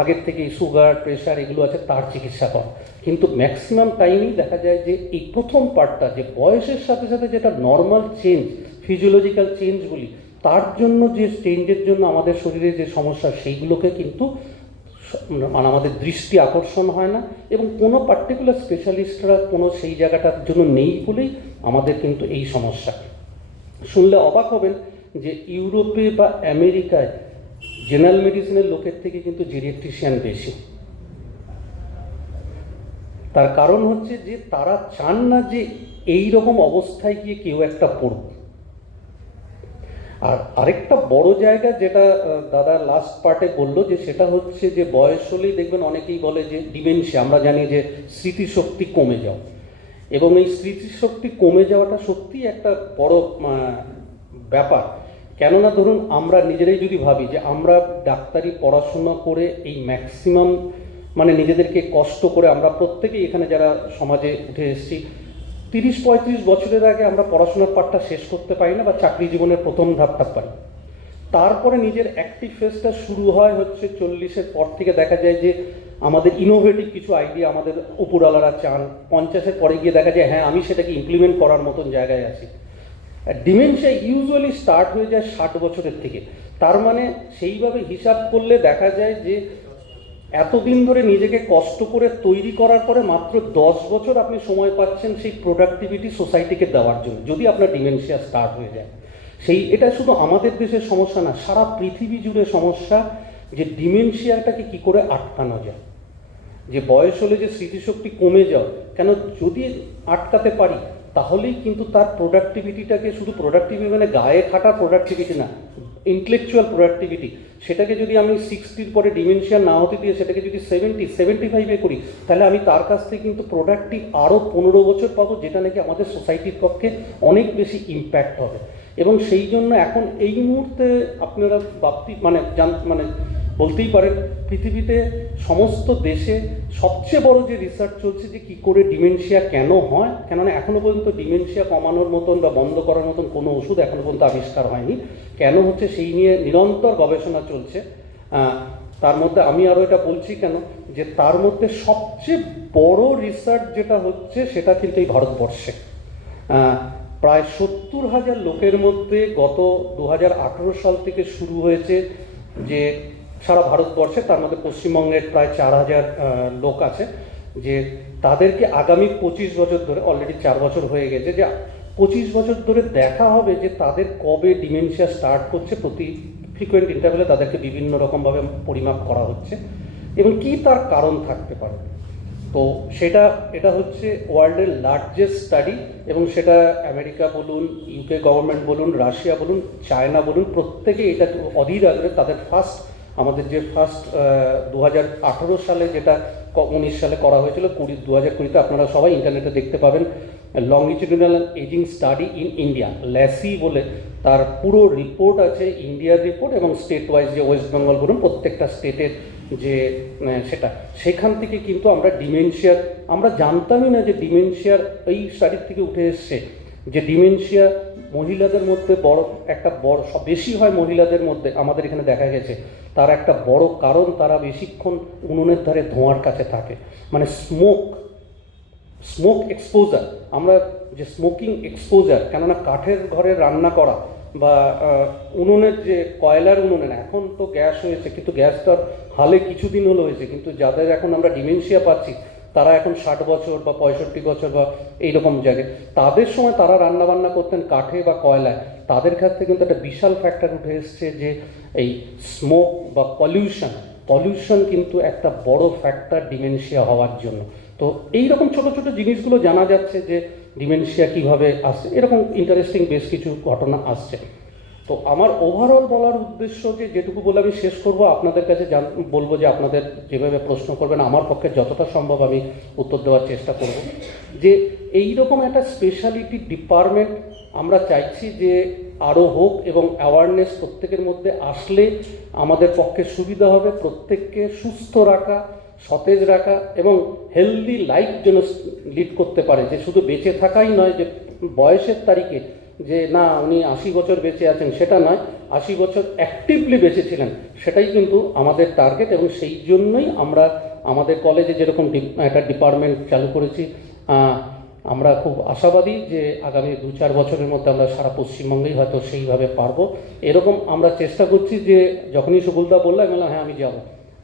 আগের থেকেই সুগার প্রেশার এগুলো আছে, তার চিকিৎসা করা। কিন্তু ম্যাক্সিমাম টাইমেই দেখা যায় যে এই প্রথম পার্টটা, যে বয়সের সাথে সাথে যেটা নর্মাল চেঞ্জ, ফিজিওলজিক্যাল চেঞ্জ বলি, তার জন্য যে চেঞ্জের জন্য আমাদের শরীরে যে সমস্যা, সেইগুলোকে কিন্তু মানে আমাদের দৃষ্টি আকর্ষণ হয় না, এবং কোনো পার্টিকুলার স্পেশালিস্টরা কোনো সেই জায়গাটার জন্য নেই বলেই আমাদের কিন্তু এই সমস্যা। শুনলে অবাক হবেন যে ইউরোপে বা আমেরিকায় জেনারেল মেডিসিনের লোকের থেকে কিন্তু জেরিয়াট্রিশিয়ান বেশি। তার কারণ হচ্ছে যে তারা চান না যে এই রকম অবস্থায় গিয়ে কেউ একটা পড়ুক। আর আরেকটা বড় জায়গা যেটা দাদা লাস্ট পার্টে বললো, যে সেটা হচ্ছে যে বয়স হলেই দেখবেন অনেকেই বলে যে ডিমেনশিয়া, আমরা জানি যে স্মৃতিশক্তি কমে যাওয়া, এবং এই স্মৃতিশক্তি কমে যাওয়াটা সত্যিই একটা বড় ব্যাপার। কেননা ধরুন আমরা নিজেরাই যদি ভাবি যে আমরা ডাক্তারি পড়াশোনা করে এই ম্যাক্সিমাম মানে নিজেদেরকে কষ্ট করে আমরা প্রত্যেকেই এখানে যারা সমাজে উঠে এসেছি 30-35 বছরের আগে আমরা পড়াশোনার পাঠটা শেষ করতে পারি না, বা চাকরি জীবনের প্রথম ধাপটা পারি। তারপরে নিজের অ্যাক্টিভ ফেজটা শুরু হয় হচ্ছে 40-এর পর থেকে। দেখা যায় যে আমাদের ইনোভেটিভ কিছু আইডিয়া আমাদের উপরওয়ালারা চান, 50-এর পরে গিয়ে দেখা যায় হ্যাঁ আমি সেটাকে ইমপ্লিমেন্ট করার মতন জায়গায় আছি। ডিমেনশিয়া ইউজুয়ালি স্টার্ট হয়ে যায় 60 বছরের থেকে। তার মানে সেইভাবে হিসাব করলে দেখা যায় যে এতদিন ধরে নিজেকে কষ্ট করে তৈরি করার পরে মাত্র 10 বছর আপনি সময় পাচ্ছেন সেই প্রোডাক্টিভিটি সোসাইটিকে দেওয়ার জন্য, যদি আপনার ডিমেনশিয়া স্টার্ট হয়ে যায়। এটা শুধু আমাদের দেশের সমস্যা না, সারা পৃথিবী জুড়ে সমস্যা যে ডিমেনশিয়াটাকে কি করে আটকানো যায়। যে বয়স হলে যে স্মৃতিশক্তি কমে যাও, কেন যদি আটকাতে পারি তাহলেই কিন্তু তার প্রোডাক্টিভিটিটাকে, শুধু প্রোডাক্টিভিটি মানে গায়ে খাটা প্রোডাক্টিভিটি না, ইন্টেলেকচুয়াল প্রোডাক্টিভিটি, সেটাকে যদি আমি 60-র পরে ডিমেনশিয়া না হতে দিয়ে সেটাকে যদি 70-75-এ করি, তাহলে আমি তার কাছ থেকে কিন্তু প্রোডাক্টিভ আরও 15 বছর পাবো, যেটা নাকি আমাদের সোসাইটির পক্ষে অনেক বেশি ইম্প্যাক্ট হবে। এবং সেই জন্য এখন এই মুহূর্তে আপনারা মানে বলতেই পারেন পৃথিবীতে সমস্ত দেশে সবচেয়ে বড় যে রিসার্চ চলছে যে কী করে ডিমেনশিয়া কেন হয়, কেননা এখনও পর্যন্ত ডিমেনশিয়া কমানোর মতন বা বন্ধ করার মতন কোনো ওষুধ এখনও পর্যন্ত আবিষ্কার হয়নি। কেন হচ্ছে সেই নিয়ে নিরন্তর গবেষণা চলছে। তার মধ্যে আমি আরও এটা বলছি কেন, যে তার মধ্যে সবচেয়ে বড় রিসার্চ যেটা হচ্ছে সেটা কিন্তু এই ভারতবর্ষে। প্রায় 70,000 লোকের মধ্যে গত 2018 সাল থেকে শুরু হয়েছে, যে সারা ভারতবর্ষে, তার মধ্যে পশ্চিমবঙ্গের প্রায় 4,000 লোক আছে, যে তাদেরকে আগামী 25 বছর ধরে, অলরেডি 4 বছর হয়ে গেছে, যে 25 বছর ধরে দেখা হবে যে তাদের কবে ডিমেনশিয়া স্টার্ট করছে। প্রতি ফ্রিকোয়েন্ট ইন্টারভ্যালে তাদেরকে বিভিন্ন রকমভাবে পরিমাপ করা হচ্ছে, এবং কি তার কারণ থাকতে পারে। তো এটা হচ্ছে ওয়ার্ল্ডের লার্জেস্ট স্টাডি, এবং সেটা আমেরিকা বলুন, ইউকে গভর্নমেন্ট বলুন, রাশিয়া বলুন, চায়না বলুন, প্রত্যেকে এটা অধীর আগ্রহে তাদের আমাদের যে ফার্স্ট 2018 সালে, যেটা 19 সালে করা হয়েছিল, 2020-তে আপনারা সবাই ইন্টারনেটে দেখতে পাবেন, longitudinal ageing study in India, LASI বলে তার পুরো রিপোর্ট আছে, ইন্ডিয়ার রিপোর্ট, এবং স্টেট ওয়াইজ যে ওয়েস্ট বেঙ্গল বলুন প্রত্যেকটা স্টেটের যে সেখান থেকে কিন্তু আমরা ডিমেনশিয়ার, আমরা জানতামই না যে ডিমেনশিয়ার এই স্টাডির থেকে উঠে এসছে যে ডিমেনশিয়া মহিলাদের মধ্যে বেশি হয় মহিলাদের মধ্যে, আমাদের এখানে দেখা গেছে। তার একটা বড় কারণ, তারা বেশিক্ষণ উনুনের ধারে ধোঁয়ার কাছে থাকে, মানে স্মোক এক্সপোজার। আমরা যে স্মোকিং এক্সপোজার, কেননা কাঠের ঘরে রান্না করা বা উনুনের যে কয়লার উনুনে, এখন তো গ্যাস হয়েছে, কিন্তু গ্যাসটার হালে কিছুদিন হলো হয়েছে, কিন্তু যাদের এখন আমরা ডিমেনশিয়া পাচ্ছি তারা এখন 60 বছর বা 65 বছর বা এইরকম জায়গায়, তাদের সময় তারা রান্নাবান্না করতেন কাঠে বা কয়লায়, তাদের ক্ষেত্রে কিন্তু একটা বিশাল ফ্যাক্টর উঠে এসছে যে এই স্মোক বা পলিউশন কিন্তু একটা বড় ফ্যাক্টর ডিমেনশিয়া হওয়ার জন্য। তো এইরকম ছোট ছোট জিনিসগুলো জানা যাচ্ছে যে ডিমেনশিয়া কীভাবে আসছে, এরকম ইন্টারেস্টিং বেশ কিছু ঘটনা আসছে। তো আমার ওভারঅল বলার উদ্দেশ্য, যে যেটুকু বলে আমি শেষ করব, আপনাদের কাছে বলবো যে আপনাদের যেভাবে প্রশ্ন করবেন আমার পক্ষে যতটা সম্ভব আমি উত্তর দেওয়ার চেষ্টা করব। যে এই রকম একটা স্পেশালিটি ডিপার্টমেন্ট আমরা চাইছি যে আরও হোক, এবং অ্যাওয়ারনেস প্রত্যেকের মধ্যে আসলে আমাদের পক্ষে সুবিধা হবে, প্রত্যেককে সুস্থ রাখা, সতেজ রাখা, এবং হেলদি লাইফ যেন লিড করতে পারে। যে শুধু বেঁচে থাকাই নয়, যে বয়সের তারিখে যে না উনি 80 বছর বেঁচে আছেন সেটা নয়, 80 বছর অ্যাক্টিভলি বেঁচে ছিলেন, সেটাই কিন্তু আমাদের টার্গেট। এবং সেই জন্যই আমরা আমাদের কলেজে যেরকম একটা ডিপার্টমেন্ট চালু করেছি, আমরা খুব আশাবাদী যে আগামী 2-4 বছরের মধ্যে আমরা সারা পশ্চিমবঙ্গেই হয়তো সেইভাবে পারবো। এরকম আমরা চেষ্টা করছি, যে যখনই সুকুলদা বললাম বললাম হ্যাঁ আমি যাব,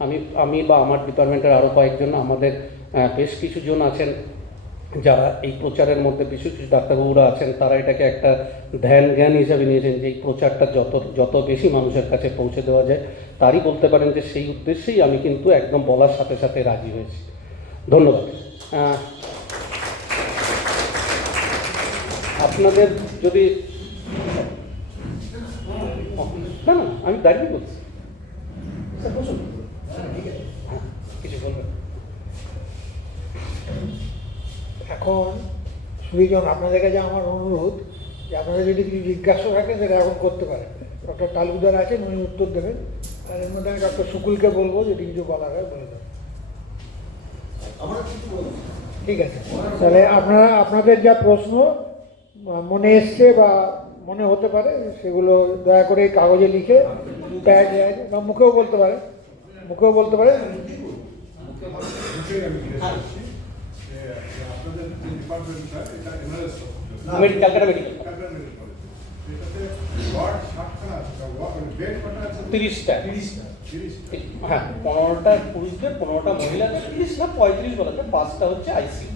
আমি বা আমার ডিপার্টমেন্টের আরও কয়েকজন, আমাদের বেশ কিছু জন আছেন যারা এই প্রচারের মধ্যে, বিশেষ কিছু ডাক্তারবাবুরা আছেন, তারা এটাকে একটা ধ্যান জ্ঞান হিসাবে নিয়েছেন যে এই প্রচারটা যত বেশি মানুষের কাছে পৌঁছে দেওয়া যায়, তারই বলতে পারেন যে সেই উদ্দেশ্যেই আমি কিন্তু একদম বলার সাথে সাথে রাজি হয়েছি। ধন্যবাদ। আপনাদের যদি না না আমি দাঁড়িয়ে বলছি, স্যার বসুন, হ্যাঁ কিছু বলবেন? এখন সুবিজন আপনাদের কাছে আমার অনুরোধ যে আপনারা যদি কিছু জিজ্ঞাসা থাকেন সেটা এখন করতে পারেন। ডক্টর তালুকদার আছেন, উনি উত্তর দেবেন। আর এর মধ্যে আমি ডক্টর শুকুলকে বলবো যদি কিছু বলার হয় বলে দেবেন। ঠিক আছে, তাহলে আপনাদের যা প্রশ্ন মনে এসছে বা মনে হতে পারে সেগুলো দয়া করে কাগজে লিখে প্যাড বা মুখেও বলতে পারে, ক্যালকাটা মেডিকেল 30টা, হ্যাঁ 15টা পুরুষদের, 15টা মহিলাদের, 30 না 35 বলা যায়, 5টা হচ্ছে আইসিইউ।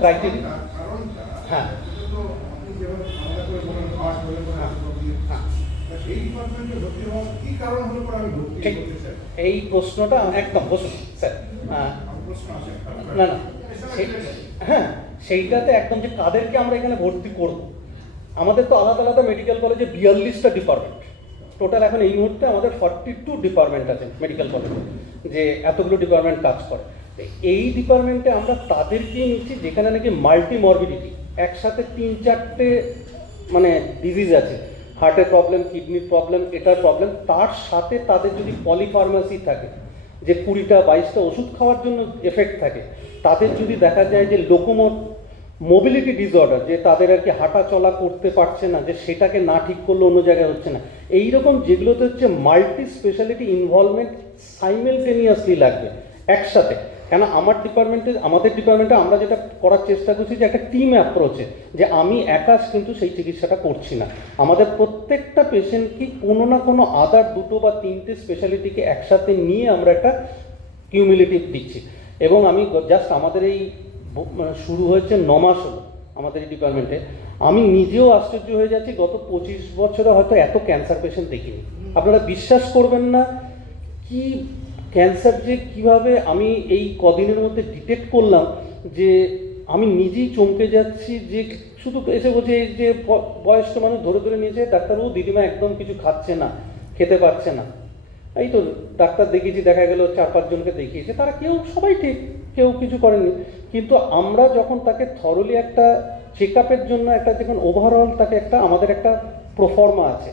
ক্রাইটেরিয়া, হ্যাঁ ঠিক, এই প্রশ্নটা একদম বসুন স্যার। না না হ্যাঁ সেইটাতে একদম যে কাদেরকে আমরা এখানে ভর্তি করব, আমাদের তো আলাদা আলাদা মেডিকেল কলেজে 42টা ডিপার্টমেন্ট টোটাল, এখন এই মুহূর্তে আমাদের 42 ডিপার্টমেন্ট আছে মেডিকেল কলেজে, যে এতগুলো ডিপার্টমেন্ট কাজ করে। এই ডিপার্টমেন্টে আমরা তাদেরকেই নিচ্ছি যেখানে নাকি মাল্টি মরবিডিটি, একসাথে 3-4টে মানে ডিজিজ আছে, হার্টের প্রবলেম, কিডনির প্রবলেম, এটার প্রবলেম, তার সাথে তাদের যদি পলিফার্মাসি থাকে, যে 20টা 22টা ওষুধ খাওয়ার জন্য এফেক্ট থাকে, তাদের যদি দেখা যায় যে মোবিলিটি ডিসঅর্ডার, যে তাদের আর কি হাঁটা চলা করতে পারছে না, যে সেটাকে না ঠিক করলে অন্য জায়গায় হচ্ছে না, এইরকম যেগুলোতে হচ্ছে মাল্টি স্পেশালিটি ইনভলভমেন্ট সাইমেলটেনিয়াসলি লাগবে একসাথে। কেন আমাদের ডিপার্টমেন্টে আমরা যেটা করার চেষ্টা করছি যে একটা টিম অ্যাপ্রোচে, যে আমি একা কিন্তু সেই চিকিৎসাটা করছি না, আমাদের প্রত্যেকটা পেশেন্টকে কোনো না কোনো আদার 2 বা 3টে স্পেশালিটিকে একসাথে নিয়ে আমরা একটা কিউমুলেটিভ দিচ্ছি। এবং আমি জাস্ট আমাদের এই শুরু হয়েছে 9 মাস হলো আমাদের এই ডিপার্টমেন্টে, আমি নিজেও আশ্চর্য হয়ে যাচ্ছি, গত 25 বছরে হয়তো এত ক্যান্সার পেশেন্ট দেখিনি। আপনারা বিশ্বাস করবেন না কি ক্যান্সার যে কীভাবে আমি এই কদিনের মধ্যে ডিটেক্ট করলাম, যে আমি নিজেই চমকে যাচ্ছি। যে শুধু এসে বলছে এই যে বয়স্ক মানুষ ধরে নিয়েছে, ডাক্তারবাবু দিদিমা একদম কিছু খাচ্ছে না, খেতে পারছে না। এই তো ডাক্তার দেখিয়েছি, দেখা গেল 4-5 জনকে দেখিয়েছে, তারা সবাই ঠিক, কেউ কিছু করেনি। কিন্তু আমরা যখন তাকে থরলি একটা চেক আপের জন্য একটা যখন ওভারঅল তাকে আমাদের একটা প্রোফর্মা আছে,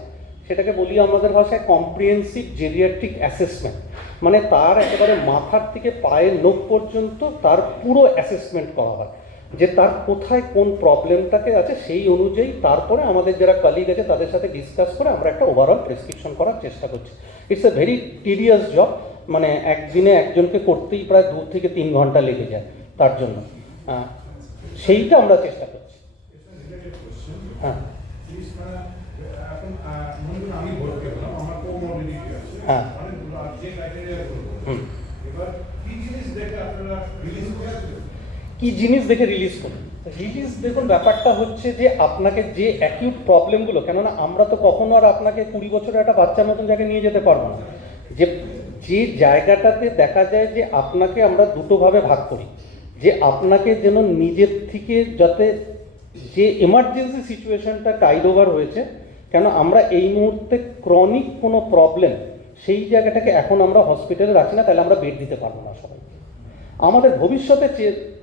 সেটাকে বলি আমাদের ভাষায় কম্প্রিহেন্সিভ জেরিয়াট্রিক অ্যাসেসমেন্ট, মানে তার একেবারে মাথার থেকে পায়ের নখ পর্যন্ত তার পুরো অ্যাসেসমেন্ট করা হয়, যে তার কোথায় কোন প্রবলেমটাকে আছে, সেই অনুযায়ী তারপরে আমাদের যারা কলিগ আছে তাদের সাথে ডিসকাস করে আমরা একটা ওভারঅল প্রেসক্রিপশন করার চেষ্টা করছি। It's a very tedious job, মানে একদিনে একজনকে করতেই প্রায় 2 থেকে 3 ঘন্টা লেগে যায় তার জন্য, সেইটা আমরা চেষ্টা করছি। হ্যাঁ হ্যাঁ কি জিনিস দেখে রিলিজ করুন? রিলিজ দেখুন, ব্যাপারটা হচ্ছে যে আপনাকে যে অ্যাকিউট প্রবলেমগুলো, কেননা আমরা তো কখনো আর আপনাকে 20 বছরের একটা বাচ্চার মতন জায়গায় নিয়ে যেতে পারবো না, যে জায়গাটাতে দেখা যায় যে আপনাকে আমরা দুটোভাবে ভাগ করি, যে আপনাকে যেন নিজের থেকে যাতে যে এমার্জেন্সি সিচুয়েশনটা টাইড ওভার হয়েছে, কেন আমরা এই মুহূর্তে ক্রনিক কোনো প্রবলেম সেই জায়গাটাকে এখন আমরা হসপিটালে রাখি না, তাহলে আমরা বেড দিতে পারবো না সবাই। আমাদের ভবিষ্যতে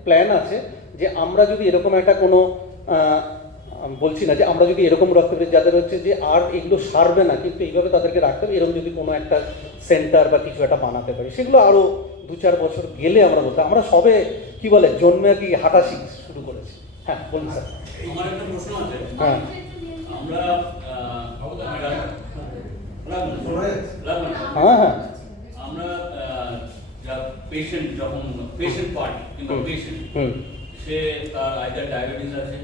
প্ল্যান আছে যে আমরা যদি এরকম একটা কোনো বলছি না যে আমরা যদি এরকম রাখতে পারি যাদের হচ্ছে যে আর এগুলো সারবে না কিন্তু এইভাবে তাদেরকে রাখতে হবে, এরকম যদি কোনো একটা সেন্টার বা কিছু একটা বানাতে পারি, সেগুলো আরও 2-4 বছর গেলে আমরা বলতে, আমরা সবে কি বলে জন্মে কি হাঁটা শুরু করেছি। হ্যাঁ বলুন স্যার। আমার একটা প্রশ্ন আছে। হ্যাঁ আমরা হ্যাঁ হ্যাঁ আমরা যা পেশেন্ট, যখন পেশেন্ট পার্টি কিংবা পেশেন্ট, সে তার আইদার ডায়াবেটিস আছে,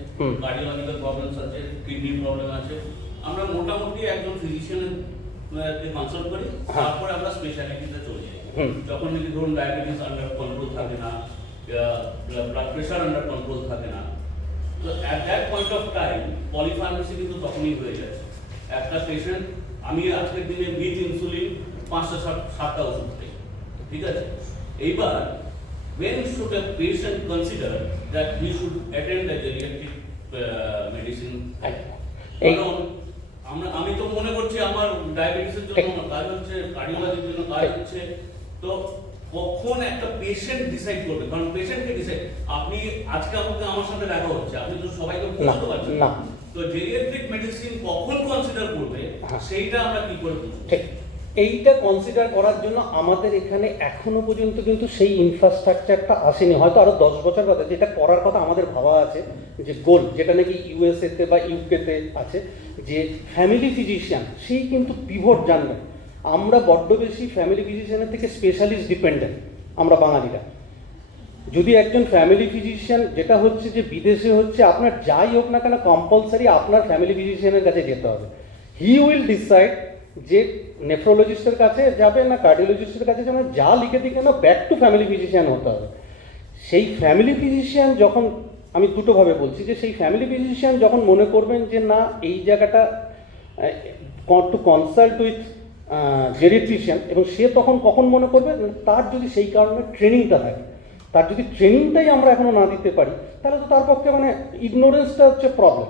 কার্ডিওলজিক্যাল প্রবলেমস আছে, কিডনি প্রবলেম আছে, আমরা মোটামুটি একজন ফিজিশিয়ানের কনসাল্ট করি, হ্যাঁ। তারপরে আমরা স্পেশালিটিতে চলে যাই। হুম। যখন নাকি ধরুন ডায়াবেটিস আন্ডার কন্ট্রোল থাকে না, ব্লাড প্রেশার আন্ডার কন্ট্রোল থাকে না, তো at that point of time polypharmacy কিন্তু তখনই হয়ে যাচ্ছে। একটা পেশেন্ট, আমি আজকের দিনে উইথ ইনসুলিন 5-7টা ওষুধ খাই, ঠিক আছে? এইবার when should a patient consider that he should attend a geriatric medicine? এই কারণ আমি তো মনে করছি আমার ডায়াবেটিসের জন্য কাজ হচ্ছে, কার্ডিওলজির জন্য কাজ হচ্ছে, তো কখন একটা পেশেন্ট ডিসাইড করবে? কারণ পেশেন্টকে ডিসাইড, আপনি আজকে আমাকে আমার সাথে দেখা হচ্ছে, আপনি তো সবাইকে বুঝতে পারছেন না। তো জেরিয়াট্রিক মেডিসিন কখন কনসিডার করবে হ্যাঁ। সেইটা আমরা কি করে বুঝবো? ঠিক, এইটা কনসিডার করার জন্য আমাদের এখানে এখনো পর্যন্ত কিন্তু সেই ইনফ্রাস্ট্রাকচারটা আসেনি, হয়তো আরো 10 বছর বাদে যেটা করার কথা আমাদের ভাবা আছে, যে গোল যেটা নাকি ইউএসএতে বা ইউকেতে আছে, যে ফ্যামিলি ফিজিশিয়ান সেই কিন্তু পিভট জানবে। আমরা বড্ড বেশি ফ্যামিলি ফিজিশিয়ানের থেকে স্পেশালিস্ট ডিপেন্ডেন্ট আমরা বাঙালিরা। যদি একজন ফ্যামিলি ফিজিশিয়ান, যেটা হচ্ছে যে বিদেশে হচ্ছে আপনার যাই হোক না কেন কম্পালসারি আপনার ফ্যামিলি ফিজিশিয়ানের কাছে যেতে হবে। হি উইল ডিসাইড যে নেফ্রোলজিস্টের কাছে যাবে না কার্ডিওলজিস্টের কাছে যাবে, যা লিখে দিকে না ব্যাক টু ফ্যামিলি ফিজিশিয়ান হতে হবে। সেই ফ্যামিলি ফিজিশিয়ান যখন, আমি দুটোভাবে বলছি, যে সেই ফ্যামিলি ফিজিশিয়ান যখন মনে করবেন যে না এই জায়গাটা টু কনসাল্ট উইথ জেরিয়াট্রিশিয়ান, এবং সে তখন কখন মনে করবে, তার যদি সেই কারণে ট্রেনিংটা থাকে, তার যদি ট্রেনিংটাই আমরা এখনো না দিতে পারি, তাহলে তো তার পক্ষে মানে ইগনোরেন্সটা হচ্ছে প্রবলেম।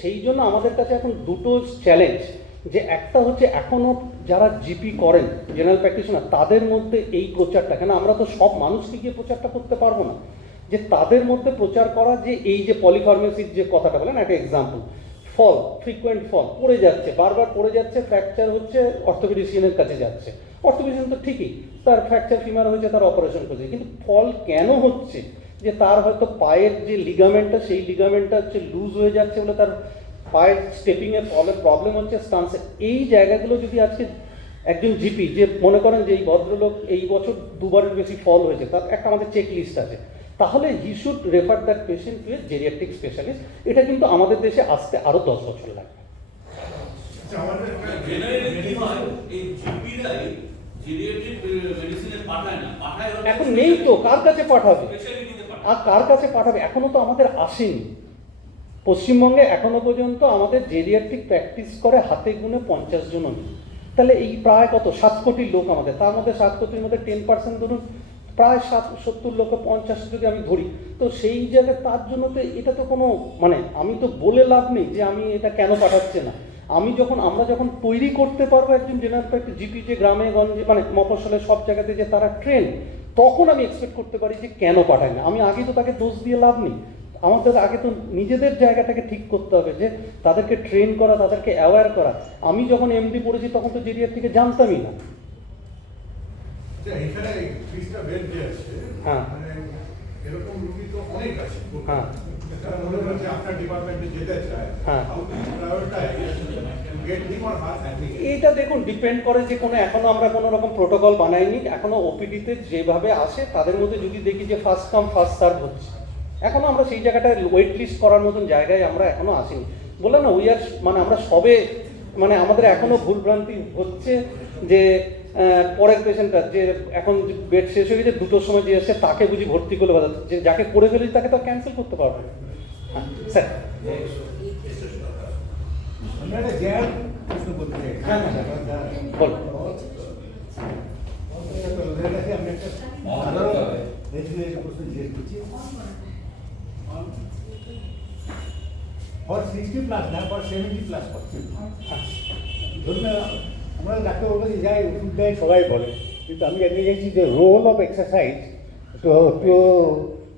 সেই জন্য আমাদের কাছে এখন দুটো চ্যালেঞ্জ, যে একটা হচ্ছে এখনও যারা জিপি করেন জেনারেল প্র্যাকটিশনার, তাদের মধ্যে এই প্রচারটা, কেন আমরা তো সব মানুষকে গিয়ে প্রচারটা করতে পারবো না, যে তাদের মধ্যে প্রচার করা যে এই যে পলিফার্মেসির যে কথাটা বলেন, একটা এক্সাম্পল, ফল, ফ্রিকুয়েন্ট ফল পড়ে যাচ্ছে, বারবার পড়ে যাচ্ছে, ফ্র্যাকচার হচ্ছে, অর্থোপেডিশিয়ানের কাছে যাচ্ছে, অর্থোপেডিশিয়ান তো ঠিকই তার ফ্র্যাকচার ফিমার হয়েছে, তার অপারেশন করছে, কিন্তু ফল কেন হচ্ছে, যে তার হয়তো পায়ের যে লিগামেন্টটা, সেই লিগামেন্টটা হচ্ছে লুজ হয়ে যাচ্ছে বলে তার পায়ের স্টেপিংয়ের প্রবলেম হচ্ছে, স্টান্সে। এই জায়গাগুলো যদি আজকে একজন জিপি, যে মনে করেন যে এই ভদ্রলোক এই বছর 2বারের বেশি ফল হয়েছে, তার একটা আমাদের চেক লিস্ট আছে, তাহলে he should refer that patient to A geriatric specialist. এটা কিন্তু আমাদের দেশে আসতে আরও 10 বছর লাগবে। জেনারেলি কি হয়, এই জিপিরাই জেরিয়াট্রিক মেডিসিনে পাঠায় না, পাঠায় হচ্ছে এখন নেই তো, কার কাছে পাঠাবে? স্পেশালিটিতে পাঠায়। আর কার কাছে পাঠাবে? এখনো তো আমাদের আসেনি। পশ্চিমবঙ্গে এখনো পর্যন্ত আমাদের জেরিয়াট্রিক প্র্যাকটিস করে হাতে গুনে 50 জনও নেই। তাহলে এই প্রায় কত 7 কোটির লোক আমাদের, তার মধ্যে 7 কোটির মধ্যে 10% ধরুন, প্রায় 70 লক্ষ 50 যদি আমি ধরি, তো সেই জায়গায় তার জন্য তো এটা তো কোনো মানে আমি তো বলে লাভ নেই যে আমি এটা কেন পাঠাচ্ছে না। আমরা যখন তৈরি করতে পারবো একজন জেনারেল প্র্যাকটিস জিপি, যে গ্রামে গঞ্জে মানে মফস্বলে সব জায়গাতে যে তারা ট্রেন, তখন আমি এক্সপেক্ট করতে পারি যে কেন পাঠায় না। আমি আগে তো তাকে দোষ দিয়ে লাভ নেই, আমাদের আগে তো নিজেদের জায়গাটাকে ঠিক করতে হবে, যে তাদেরকে ট্রেন করা, তাদেরকে অ্যাওয়্যার করা। আমি যখন এমডি পড়েছি তখন তো জেরিয়ার থেকে জানতামই না। এখানে 30টা বেড যে আছে, হ্যাঁ। মানে এরকম রোগী তো অনেক আছে। হ্যাঁ। তারা মনে হচ্ছে আপনার ডিপার্টমেন্টে যেতে চায়, হ্যাঁ। how to prioritize to get him or her application? এইটা দেখুন ডিপেন্ড করে যে এখনো আমরা কোনো রকম প্রোটোকল বানাইনি, এখনো ওপিডিতে যেভাবে আসে তাদের মধ্যে যদি দেখি যে ফার্স্ট কাম ফার্স্ট সার্ভ হচ্ছে, এখনো আমরা সেই জায়গাটায় ওয়েট লিস্ট করার মতন জায়গায় আমরা এখনো আসিনি। বললাম না, উই আর মানে আমরা সবে মানে আমাদের এখনো ভুলভ্রান্তি হচ্ছে যে পরের পেশেন্টটা যে এখন বেড শেষ হয়ে গেছে 2টোর সময় যে এসে তাকে বুঝি ভর্তি করলে ভালো, যে যাকে করে ফেলেছি তাকে তো ক্যান্সেল করতে পারবো না। হ্যাঁ স্যার, আমি একটা জেনারেল প্রশ্ন করতে চাই। হ্যাঁ, বল। ওদের কাছে আমি একটা সাধারণ রেজিস্ট্রেশন প্রশ্ন জিজ্ঞেস করছি। ফর 60+ না, ফর 70+ করছি। ধরুন আমরা ডাক্তারবাবুর কাছে যাই, ওষুধ দেয়, সবাই বলে, কিন্তু আমি জানতে চাইছি যে role of exercise to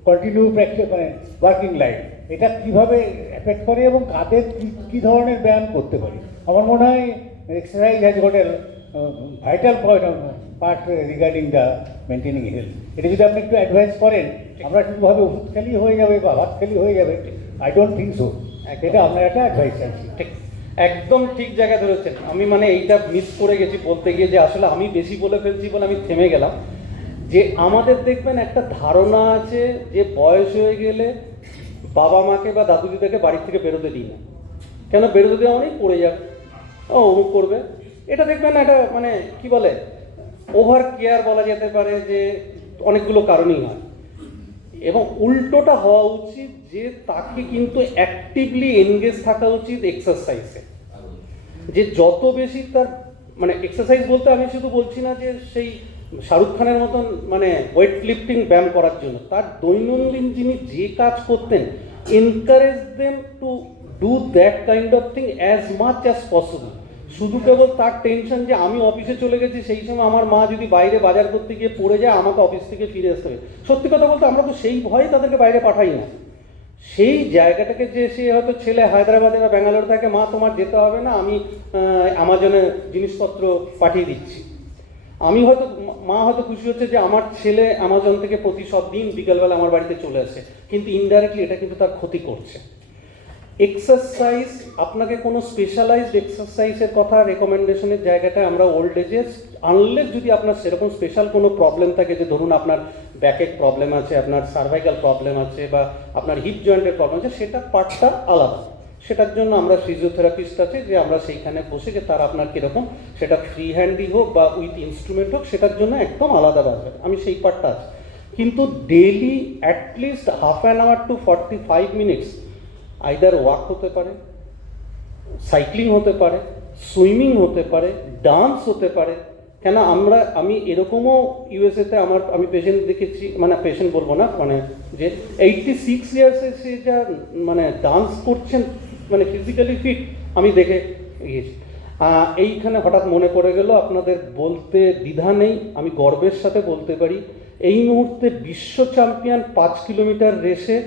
continue practice মানে ওয়ার্কিং লাইফ, এটা কীভাবে এফেক্ট করে এবং কাদের কী ধরনের ব্যায়াম করতে পারি। আমার মনে হয় exercise has got a vital part regarding the maintaining health. এটা যদি আপনি একটু অ্যাডভাইস করেন, আমরা শুধুভাবে ওষুধ খেলেই হয়ে যাবে বা ভাত খেলেই হয়ে যাবে, আই ডোন্ট থিঙ্ক সো। এটা আপনার একটা অ্যাডভাইস আছে। ঠিক, একদম ঠিক জায়গায় ধরেছেন। আমি মানে এইটা মিস করে গেছি বলতে গিয়ে, যে আসলে আমি বেশি বলে ফেলছি বলে আমি থেমে গেলাম। যে আমাদের দেখবেন একটা ধারণা আছে যে বয়স হয়ে গেলে বাবা মাকে বা দাদু দিদাকে বাড়ির থেকে বেরোতে দিই না। কেন বেরোতে দেওয়া নেই? পড়ে যাবে, ও অমুক করবে। এটা দেখবেন এটা মানে কি বলে ওভার কেয়ার বলা যেতে পারে, যে অনেকগুলো কারণেই হয়। এবং উল্টোটা হওয়া উচিত যে তাকে কিন্তু অ্যাক্টিভলি এনগেজ থাকা উচিত এক্সারসাইজে, যে যত বেশি তার মানে এক্সারসাইজ বলতে আমি শুধু বলছি না যে সেই শাহরুখ খানের মতন মানে ওয়েট লিফটিং ব্যায়াম করার জন্য, তার দৈনন্দিন যিনি যে কাজ করতেন, encourage them to do that kind of thing as much as possible. শুধু কেবল তার টেনশন যে আমি অফিসে চলে গেছি, সেই সময় আমার মা যদি বাইরে বাজার করতে গিয়ে পড়ে যায়, আমাকে অফিস থেকে ফিরে আসতে হবে। সত্যি কথা বলতে আমরা তো সেই ভয়ে তাদেরকে বাইরে পাঠাই না। সেই জায়গাটাকে যে সে হয়তো ছেলে হায়দ্রাবাদে বা ব্যাঙ্গালোর থাকে, মা তোমার যেতে হবে না, আমি আমাজনে জিনিসপত্র পাঠিয়ে দিচ্ছি। আমি হয়তো মা হয়তো খুশি হচ্ছে যে আমার ছেলে আমাজন থেকে প্রতি সব দিন বিকালবেলা আমার বাড়িতে চলে আসে, কিন্তু ইনডাইরেক্টলি এটা কিন্তু তার ক্ষতি করছে। এক্সারসাইজ, আপনাকে কোনো স্পেশালাইজড এক্সারসাইজের কথা রেকমেন্ডেশনের জায়গাটা আমরা ওল্ড এজে, আনলেস যদি আপনার সেরকম স্পেশাল কোনো প্রবলেম থাকে, যে ধরুন আপনার ব্যাকের প্রবলেম আছে, আপনার সার্ভাইকাল প্রবলেম আছে, বা আপনার হিপ জয়েন্টের প্রবলেম আছে, সেটা পার্টটা আলাদা। সেটার জন্য আমরা ফিজিওথেরাপিস্ট আছে, যে আমরা সেইখানে বসে যে তার আপনার কীরকম, সেটা ফ্রি হ্যান্ডই হোক বা উইথ ইনস্ট্রুমেন্ট হোক, সেটার জন্য একদম আলাদা বাজবে, আমি সেই পার্টটা আছে। কিন্তু daily at least half an hour to 45 minutes either walk হতে পারে, সাইক্লিং হতে পারে, সুইমিং হতে পারে, ডান্স হতে পারে। কেন আমি এরকমও ইউএসএতে আমি পেশেন্ট দেখেছি, মানে পেশেন্ট বলবো না, মানে যে 86 ইয়ার্সে সে যা মানে ডান্স করছেন, মানে ফিজিক্যালি ফিট, আমি দেখে গিয়েছি। এইখানে হঠাৎ মনে পড়ে গেল, আপনাদের বলতে দ্বিধা নেই, আমি গর্বের সাথে বলতে পারি এই মুহূর্তে বিশ্ব চ্যাম্পিয়ন 5 কিলোমিটার রেসে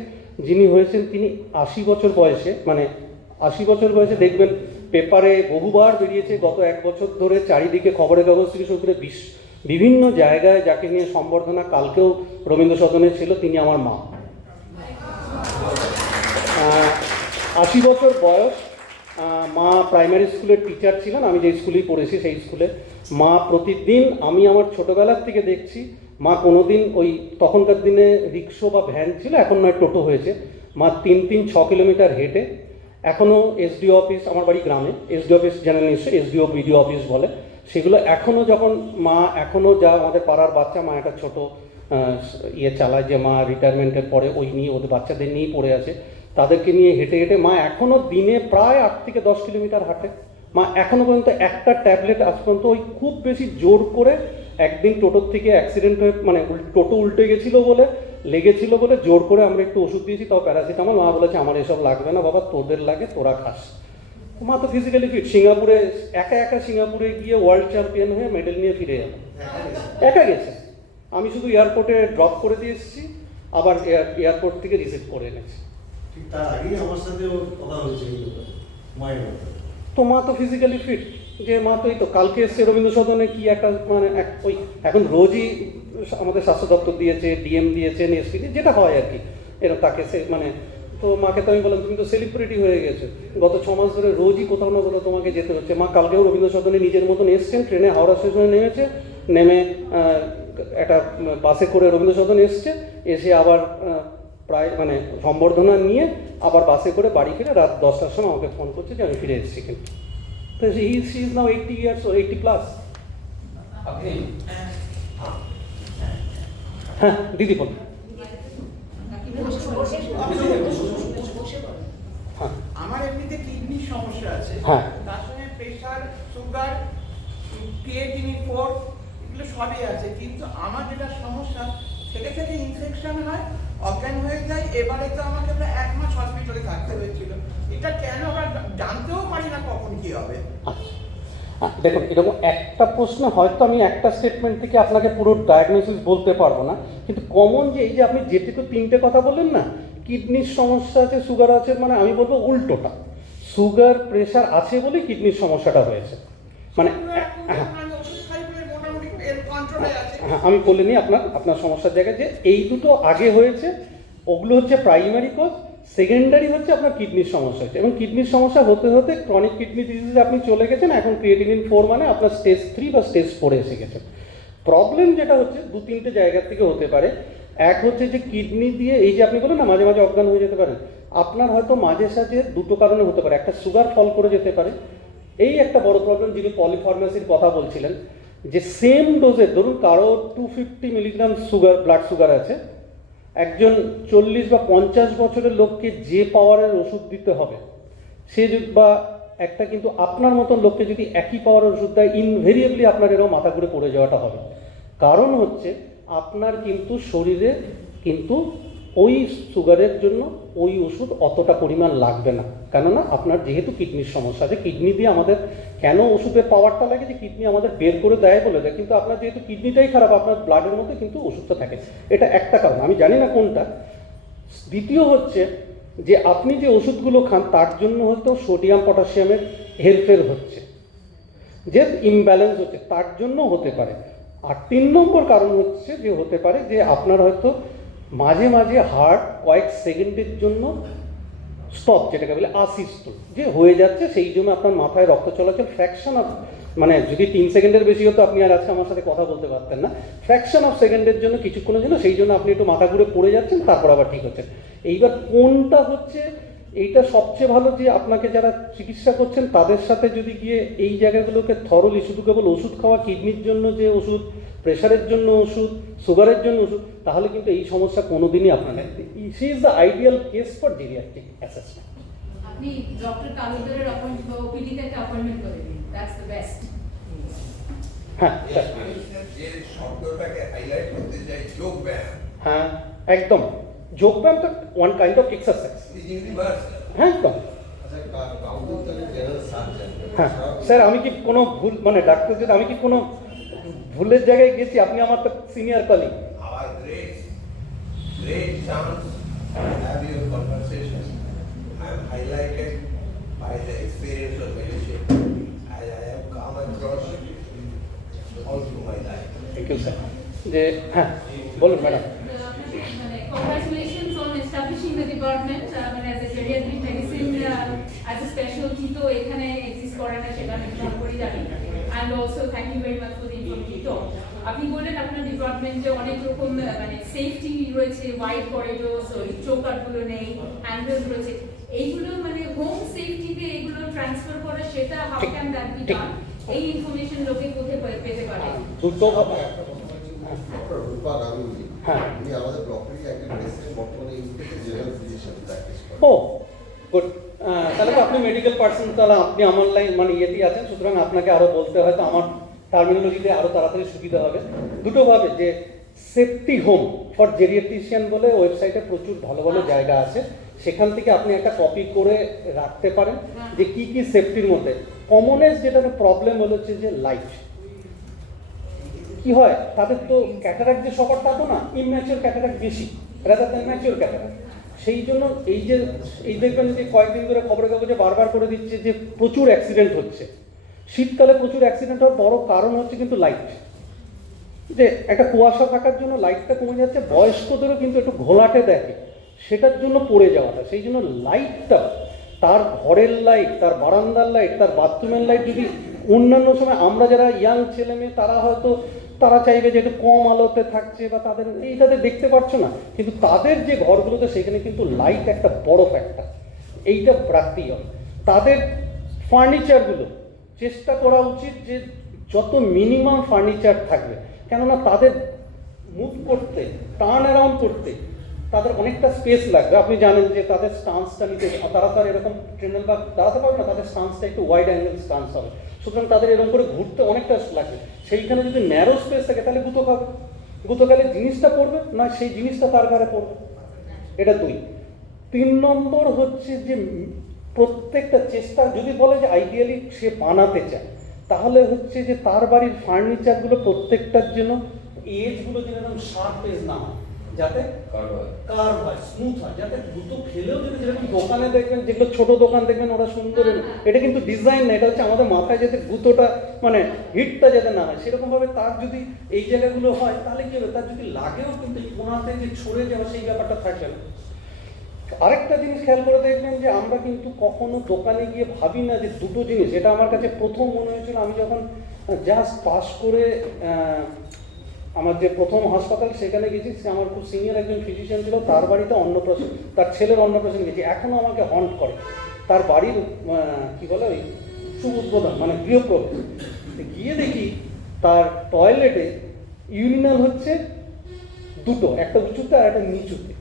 যিনি হয়েছেন, তিনি 80 বছর বয়সে, মানে 80 বছর বয়সে, দেখবেন পেপারে বহুবার বেরিয়েছে গত 1 বছর ধরে, চারিদিকে খবরের কাগজ থেকে শুরু করে বিভিন্ন জায়গায় যাকে নিয়ে সম্বর্ধনা, কালকেও রবীন্দ্র সদনে ছিল, তিনি আমার মা। 80 বছর বয়স, মা প্রাইমারি স্কুলের টিচার ছিলেন, আমি যে স্কুলেই পড়েছি সেই স্কুলে। মা প্রতিদিন, আমি আমার ছোটোবেলার থেকে দেখছি, মা কোনোদিন ওই তখনকার দিনে রিক্সো বা ভ্যান ছিল, এখন নয় টোটো হয়েছে, মা 3-6 কিলোমিটার হেঁটে, এখনও এসডিও অফিস, আমার বাড়ি গ্রামে, এসডিও অফিস জানেন নিশ্চয়ই, এসডিও বিডিও অফিস বলে, সেগুলো এখনও যখন মা, এখনও যা আমাদের পাড়ার বাচ্চা, মা একটা ছোটো চালায়, যে মা রিটায়ারমেন্টের পরে ওই নিয়ে ওদের বাচ্চাদের নিয়েই পড়ে আছে, তাদেরকে নিয়ে হেঁটে হেঁটে মা এখনও দিনে প্রায় 8 থেকে 10 কিলোমিটার হাঁটে। মা এখনও পর্যন্ত একটা ট্যাবলেট আজ পর্যন্ত, ওই খুব বেশি জোর করে, একদিন টোটোর থেকে অ্যাক্সিডেন্ট হয়ে, মানে টোটো উল্টে গেছিলো বলে, লেগেছিল বলে জোর করে আমরা একটু ওষুধ দিয়েছি, তাও প্যারাসিটামল। মা বলেছে আমার এসব লাগবে না বাবা, তোদের লাগে তোরা খাস। মা তো ফিজিক্যালি ফিট, সিঙ্গাপুরে একা সিঙ্গাপুরে গিয়ে ওয়ার্ল্ড চ্যাম্পিয়ন হয়ে মেডেল নিয়ে ফিরে গেল, একা গেছে। আমি শুধু এয়ারপোর্টে ড্রপ করে দিয়ে এসেছি, আবার এয়ারপোর্ট থেকে রিসিভ করে এনেছি। ঠিক তার আগেই আমার সাথে ওর কথা হয়েছে এই ব্যাপারে, মায়ের ব্যাপারে। তো মা তো ফিজিক্যালি ফিট, যে মা তো এই তো কালকে এসছে রবীন্দ্র সদনে, কি একটা মানে ওই এখন রোজই আমাদের স্বাস্থ্য দপ্তর দিয়েছে, ডিএম দিয়েছে, এসপি দিয়ে, যেটা হয় আর কি, এরকম তাকে সে মানে, তো মাকে তো আমি বললাম তুমি তো সেলিব্রিটি হয়ে গেছো, গত 6 মাস ধরে রোজই কোথাও না কোথাও তোমাকে যেতে হচ্ছে। মা কালকেও রবীন্দ্র সদনে নিজের মতন এসছেন, ট্রেনে হাওড়া স্টেশনে নেমেছে, নেমে একটা বাসে করে রবীন্দ্র সদন এসছে, এসে আবার প্রায় মানে সম্বর্ধনা নিয়ে আবার বাসে করে বাড়ি ফিরে রাত 10টার সময় আমাকে ফোন করছে যে আমি ফিরে এসেছি। কিন্তু তো সি ইজ নাও 80 ইয়ার্স, 80+। হ্যাঁ দিদি বলুন। হ্যাঁ আমার এমনিতে কিডনির সমস্যা আছে, হ্যাঁ, তার সঙ্গে প্রেশার, সুগার, ক্রিয়েটিনিন 4 এগুলো সবই আছে, কিন্তু আমার যেটা সমস্যা, থেকে থেকে ইনফেকশন হয়, অজ্ঞান হয়ে যায়। এবারে তো আমাকে প্রায় 1 মাস হসপিটালে থাকতে হয়েছিল। এটা কেন আমরা জানতেও পারি না কখন কি হবে। দেখুন এরকম একটা প্রশ্ন হয়তো আমি একটা স্টেটমেন্ট থেকে আপনাকে পুরো ডায়াগনোসিস বলতে পারবো না, কিন্তু কমন যে এই যে আপনি যেটুকু 3টে কথা বললেন না, কিডনির সমস্যা আছে, সুগার আছে, মানে আমি বলবো উল্টোটা, সুগার প্রেশার আছে বলে কিডনির সমস্যাটা হয়েছে। মানে হ্যাঁ আমি বলে নিই আপনার সমস্যার জায়গায়, যে এই দুটো আগে হয়েছে, ওগুলো হচ্ছে প্রাইমারি কজ, সেকেন্ডারি হচ্ছে আপনার কিডনির সমস্যা হচ্ছে, এবং কিডনির সমস্যা হতে হতে ক্রনিক কিডনি ডিজিজে আপনি চলে গেছেন, এখন ক্রিয়েটিনিন 4 মানে আপনার স্টেজ 3 বা স্টেজ 4 এসে গেছেন। প্রবলেম যেটা হচ্ছে 2-3টে জায়গা থেকে হতে পারে। এক হচ্ছে যে কিডনি দিয়ে, এই যে আপনি বলেন না মাঝে মাঝে অজ্ঞান হয়ে যেতে পারেন, আপনার হয়তো মাঝে সাঝে দুটো কারণে হতে পারে, একটা সুগার ফল করে যেতে পারে, এই একটা বড় প্রবলেম। যিনি পলিফার্মেসির কথা বলছিলেন, যে সেম ডোজের, ধরুন কারো 250 মিলিগ্রাম সুগার, ব্লাড সুগার আছে, একজন 40 বা 50 বছরের লোককে যে পাওয়ারের ওষুধ দিতে হবে, সে বা একটা কিন্তু আপনার মতন লোককে যদি একই পাওয়ারের ওষুধ দেয়, ইনভেরিয়েবলি আপনার এরকম মাথা ঘুরে পড়ে যাওয়াটা হবে। কারণ হচ্ছে আপনার কিন্তু শরীরে কিন্তু ওই সুগারের জন্য ওই ওষুধ অতটা পরিমাণ লাগবে না, কেননা আপনার যেহেতু কিডনির সমস্যা আছে। কিডনি দিয়ে আমাদের কেন ওষুধের পাওয়ারটা লাগে, যে কিডনি আমাদের বের করে দেয় বলে দেয়, কিন্তু আপনার যেহেতু কিডনিটাই খারাপ, আপনার ব্লাডের মধ্যে কিন্তু ওষুধটা থাকে। এটা একটা কারণ, আমি জানি না কোনটা। দ্বিতীয় হচ্ছে যে আপনি যে ওষুধগুলো খান তার জন্য হয়তো সোডিয়াম পটাশিয়ামের হেরফের হচ্ছে, যে ইমব্যালেন্স হচ্ছে, তার জন্য হতে পারে। আর 3 নম্বর কারণ হচ্ছে যে হতে পারে যে আপনার হয়তো মাঝে মাঝে হার্ট কয়েক সেকেন্ডের জন্য স্টপ, যেটাকে বলে আসিস্টল, যে হয়ে যাচ্ছে, সেই জন্য আপনার মাথায় রক্ত চলাচল ফ্র্যাকশন অফ, মানে যদি 3 সেকেন্ডের বেশি হতো আপনি আর আজকে আমার সাথে কথা বলতে পারতেন না, ফ্র্যাকশন অফ সেকেন্ডের জন্য, কিছুক্ষণের জন্য, সেই জন্য আপনি একটু মাথা ঘুরে পড়ে যাচ্ছেন, তারপর আবার ঠিক হচ্ছে। এইবার কোনটা হচ্ছে, এইটা সবচেয়ে ভালো যে আপনাকে যারা চিকিৎসা করছেন তাদের সাথে যদি গিয়ে এই জায়গাগুলোকে থরলি, শুধু কেবল ওষুধ খাওয়া, কিডনির জন্য যে ওষুধ, প্রেশারের জন্য ওষুধ, সুগারের জন্য ওষুধ, তাহলে কিন্তু এই সমস্যা কোনোদিনই আপনার নেই। She is the ideal case for geriatric assessment. আপনি ডক্টর তালুকদারের ওপিডিতে একটা অ্যাপয়েন্টমেন্ট করে দিন, দ্যাটস দ্য বেস্ট। হ্যাঁ, যে শব্দটাকে হাইলাইট করতে চাই, যোগ ব্যায়াম। হ্যাঁ একদম, যোগব্যায়াম তো ওয়ান কাইন্ড অফ এক্সারসাইজ। হ্যাঁ একদম। হ্যাঁ স্যার, আমি কি কোনো ভুল, মানে ডাক্তার যদি আমি কি কোনো ভুলের জায়গায় গেছি? আপনি আমার তো senior colleague. Our great chance to have your conversation. I am highlighted by the experience of meditation as I have come across all through my life. Thank you sir. যে হ্যাঁ বলুন madam. Congratulations on establishing the department as a geriatric medicine as a specialty তো এখানে exist করে না, সেটা আমি ভালো করে জানি। And also thank you very much for the informative talk. আপনি বললেন আপনার ডিপার্টমেন্টে অনেক রকম সেফটি রয়েছে, ওয়াইড করিডোরস, ওই চৌকাঠগুলো নেই, হ্যান্ডেলস রয়েছে, এইগুলো হোম সেফটিতে এগুলো ট্রান্সফার করা, সেটা how can that be done? এই ইনফরমেশন লোকে কোথায় পেতে পারে? দুটো রূপা গাঙ্গুলি, হ্যাঁ, উনি আমাদের ব্লকেরই একজন প্রেসিডেন্ট, বর্তমানে ইউপিতে জেনারেল ফিজিশিয়ান প্র্যাকটিস করেন। ও গুড। তাহলে তো আপনি মেডিকেল পার্সন, তাহলে আপনি আমার লাইন ইয়েতেই আছেন, সুতরাং আপনাকে আরও বলতে হয়তো আমার টার্মিনোলজিতে আরও তাড়াতাড়ি সুবিধা হবে। দুটোভাবে যে সেফটি হোম ফর জেরিয়াট্রিশিয়ান বলে ওয়েবসাইটে প্রচুর ভালো ভালো জায়গা আছে, সেখান থেকে আপনি একটা কপি করে রাখতে পারেন যে কি কি সেফটির মধ্যে। কমনেস্ট যেটা প্রবলেম হচ্ছে যে লাইট। কি হয়, তাদের তো ক্যাটারাক্ট যে সবার তা তো না, ইম্যাচিওর ক্যাটারাক্ট বেশি রাদার দ্যান ম্যাচিওর ক্যাটারাক্ট। সেই জন্য এই দেখবেন যে কয়েকদিন ধরে খবরের কাগজে বারবার করে দিচ্ছে যে প্রচুর অ্যাক্সিডেন্ট হচ্ছে। শীতকালে প্রচুর অ্যাক্সিডেন্ট হওয়ার বড় কারণ হচ্ছে কিন্তু লাইট, যে একটা কুয়াশা থাকার জন্য লাইটটা কমে যাচ্ছে। বয়স্কদেরও কিন্তু একটু ঘোলাটে দেখে, সেটার জন্য পড়ে যাওয়াটা। সেই জন্য লাইটটা, তার ঘরের লাইট, তার বারান্দার লাইট, তার বাথরুমের লাইট, যদি অন্যান্য সময় আমরা যারা ইয়াং ছেলে মেয়ে তারা হয়তো তারা চাইবে যে একটু কম আলোতে থাকছে বা তাদের এইটাতে দেখতে পাচ্ছ না, কিন্তু তাদের যে ঘরগুলোতে সেখানে কিন্তু লাইট একটা বড় ফ্যাক্টর, এইটা রাখতেই হবে। তাদের ফার্নিচারগুলো চেষ্টা করা উচিত যে যত মিনিমাম ফার্নিচার থাকবে, কেননা তাদের মুভ করতে, টার্ন অ্যারাউন্ড করতে তাদের অনেকটা স্পেস লাগবে। আপনি জানেন যে তাদের স্টান্সটা নিতে, তারা তো আর এরকম ট্রেনেল বা দাঁড়াতে পারবে না, তাদের স্টান্সটা একটু ওয়াইড অ্যাঙ্গেল স্টান্স হবে, সুতরাং তাদের এরকম করে ঘুরতে অনেকটা লাগবে। সেইখানে যদি ন্যারো স্পেস থাকে তাহলে গুঁতো খাবে, গুঁতো গেলে জিনিসটা পড়বে না, সেই জিনিসটা তার ঘরে পড়বে। এটা 2। 3 নম্বর হচ্ছে যে প্রত্যেকটা চেষ্টা, যদি বলে যে আইডিয়ালি সে বানাতে চায়, তাহলে হচ্ছে যে তার বাড়ির ফার্নিচারগুলো প্রত্যেকটার জন্য এজগুলো যেরকম শার্প এজ না হয়, যাতে কার্ভ হয়, স্মুথ হয়, যাতে জুতো ফেলেও যদি, যেরকম দোকানে দেখবেন, যেগুলো ছোট দোকান দেখবেন ওরা সুন্দর, এটা কিন্তু ডিজাইন না, এটা হচ্ছে আমাদের মাথায় যাতে গুঁতোটা হিটটা যাতে না হয়, সেরকমভাবে তার যদি এই জায়গাগুলো হয় তাহলে কি হবে, তার যদি লাগেও কিন্তু কোনাতে যে ছড়ে যাওয়া সেই ব্যাপারটা থাকবে না। আরেকটা জিনিস খেয়াল করে দেখবেন যে আমরা কিন্তু কখনো দোকানে গিয়ে ভাবি না যে দুটো জিনিস, এটা আমার কাছে প্রথম মনে হয়েছিল আমি যখন জাস্ট পাস করে আমার যে প্রথম হাসপাতাল সেখানে গেছি, সে আমার খুব সিনিয়র একজন ফিজিশিয়ান ছিল, তার বাড়িতে অন্নপ্রাশন, তার ছেলের অন্নপ্রাশন গেছি, এখনও আমাকে হন্ট করে। তার বাড়ির কি বলে ওই শুভ উদ্বোধন মানে গৃহপ্রবেশ, গিয়ে দেখি তার টয়লেটে ইউরিনাল হচ্ছে দুটো, একটা উঁচুতে আর একটা নিচুতে।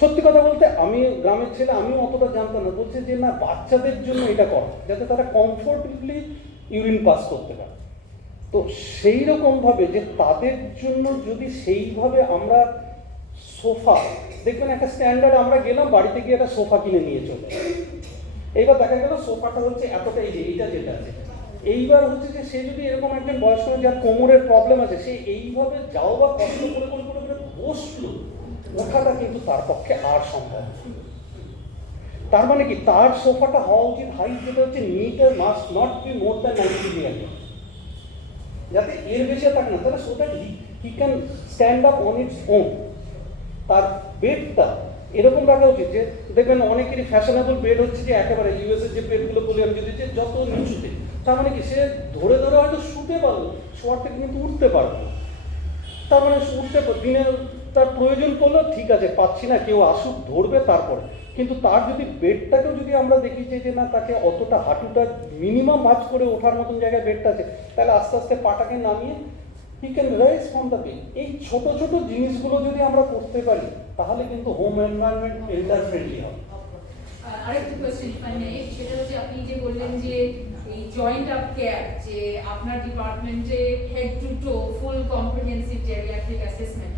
সত্যি কথা বলতে আমি গ্রামের ছেলে, আমিও অতটা জানতাম না। বলছে যে না, বাচ্চাদের জন্য এটা করা, যাতে তারা কমফোর্টেবলি ইউরিন পাস করতে পারে। তো সেই রকমভাবে যে তাদের জন্য যদি সেইভাবে আমরা সোফা, দেখবেন একটা স্ট্যান্ডার্ড, আমরা গেলাম বাড়িতে গিয়ে একটা সোফা কিনে নিয়ে চলে, এইবার দেখা গেল সোফাটা হচ্ছে এতটা, এই যে এইটা যেটা আছে, এইবার হচ্ছে যে সে যদি এরকম একজন বয়স্ক যার কোমরের প্রবলেম আছে, সে এইভাবে যাও বা কষ্ট করে করে করে করে বসলো, ওঠাটা কিন্তু তার পক্ষে আর সম্ভব না। তার মানে কি, তার সোফাটা হওয়া উচিত হাইট যেটা হচ্ছে metre must not be more than 90 millimetre, যাতে এর বেশি থাকে না, তাহলে so that he can stand up on its own. তার বেডটা এরকম রাখা উচিত যে, দেখবেন অনেকেরই ফ্যাশনেবল বেড হচ্ছে যে একেবারে ইউএসএর যে বেডগুলো বলি আমি যদি, যে যত নিচুতে, তার মানে কি সে ধরে ধরে হয়তো শুতে পারলো, শোয়ার থেকে কিন্তু উঠতে পারবে না। তার মানে উঠতে দিনে তার প্রয়োজন পড়লো, ঠিক আছে পাচ্ছি না, কেউ আসুক ধরবে তারপরে। কিন্তু তার যদি বেডটাকেও যদি আমরা দেখি যে না, তাকে অতটা হাঁটুটা মিনিমাম ভাঁজ করে ওঠার মতন জায়গায় বেডটা আছে, তাহলে আস্তে আস্তে পাটাকে নামিয়ে he can rise from the bed. এই ছোট ছোট জিনিসগুলো যদি আমরা করতে পারি, তাহলে কিন্তু হোম এনভায়রনমেন্ট এল্ডার ফ্রেন্ডলি হবে। আরেকটা কোয়েশ্চেন মানে সেটা হচ্ছে, আপনি যে বললেন যে এই জয়েন্ট আপ কেয়ার, যে আপনার ডিপার্টমেন্টে head to to full comprehensive geriatric assessment,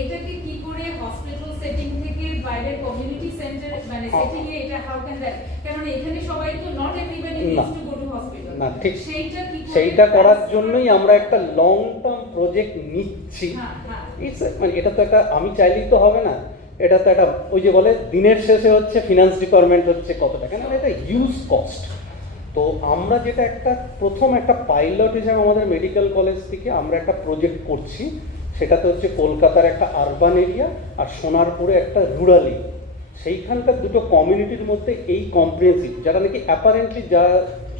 এটাকে কি করে হসপিটাল সেটিং থেকে বাইরের কমিউনিটি সেন্টার মানে সেটিং এ এটা হাউ ক্যান দ্যাট, কারণ এখানে সবাই তো not everybody needs to go to hospital. না ঠিক, সেইটা কি করে, সেইটা করার জন্যই আমরা একটা লং টার্ম প্রজেক্ট নিচ্ছি। ইটস মানে এটা তো একটা আমি চাইলেই তো হবে না, এটা তো একটা ওই যে বলে দিনের শেষে হচ্ছে ফিনান্স ডিপার্টমেন্ট হচ্ছে কত টাকা, না এটা হিউজ কস্ট। তো আমরা যেটা একটা প্রথম একটা পাইলট হিসেবে আমাদের মেডিকেল কলেজ থেকে আমরা একটা প্রজেক্ট করছি, সেটাতে হচ্ছে কলকাতার একটা আরবান এরিয়া আর সোনারপুরে একটা রুরাল এরিয়া, সেইখানকার দুটো কমিউনিটির মধ্যে এই কম্প্রিহেন্সিভ, যারা নাকি অ্যাপারেন্টলি যা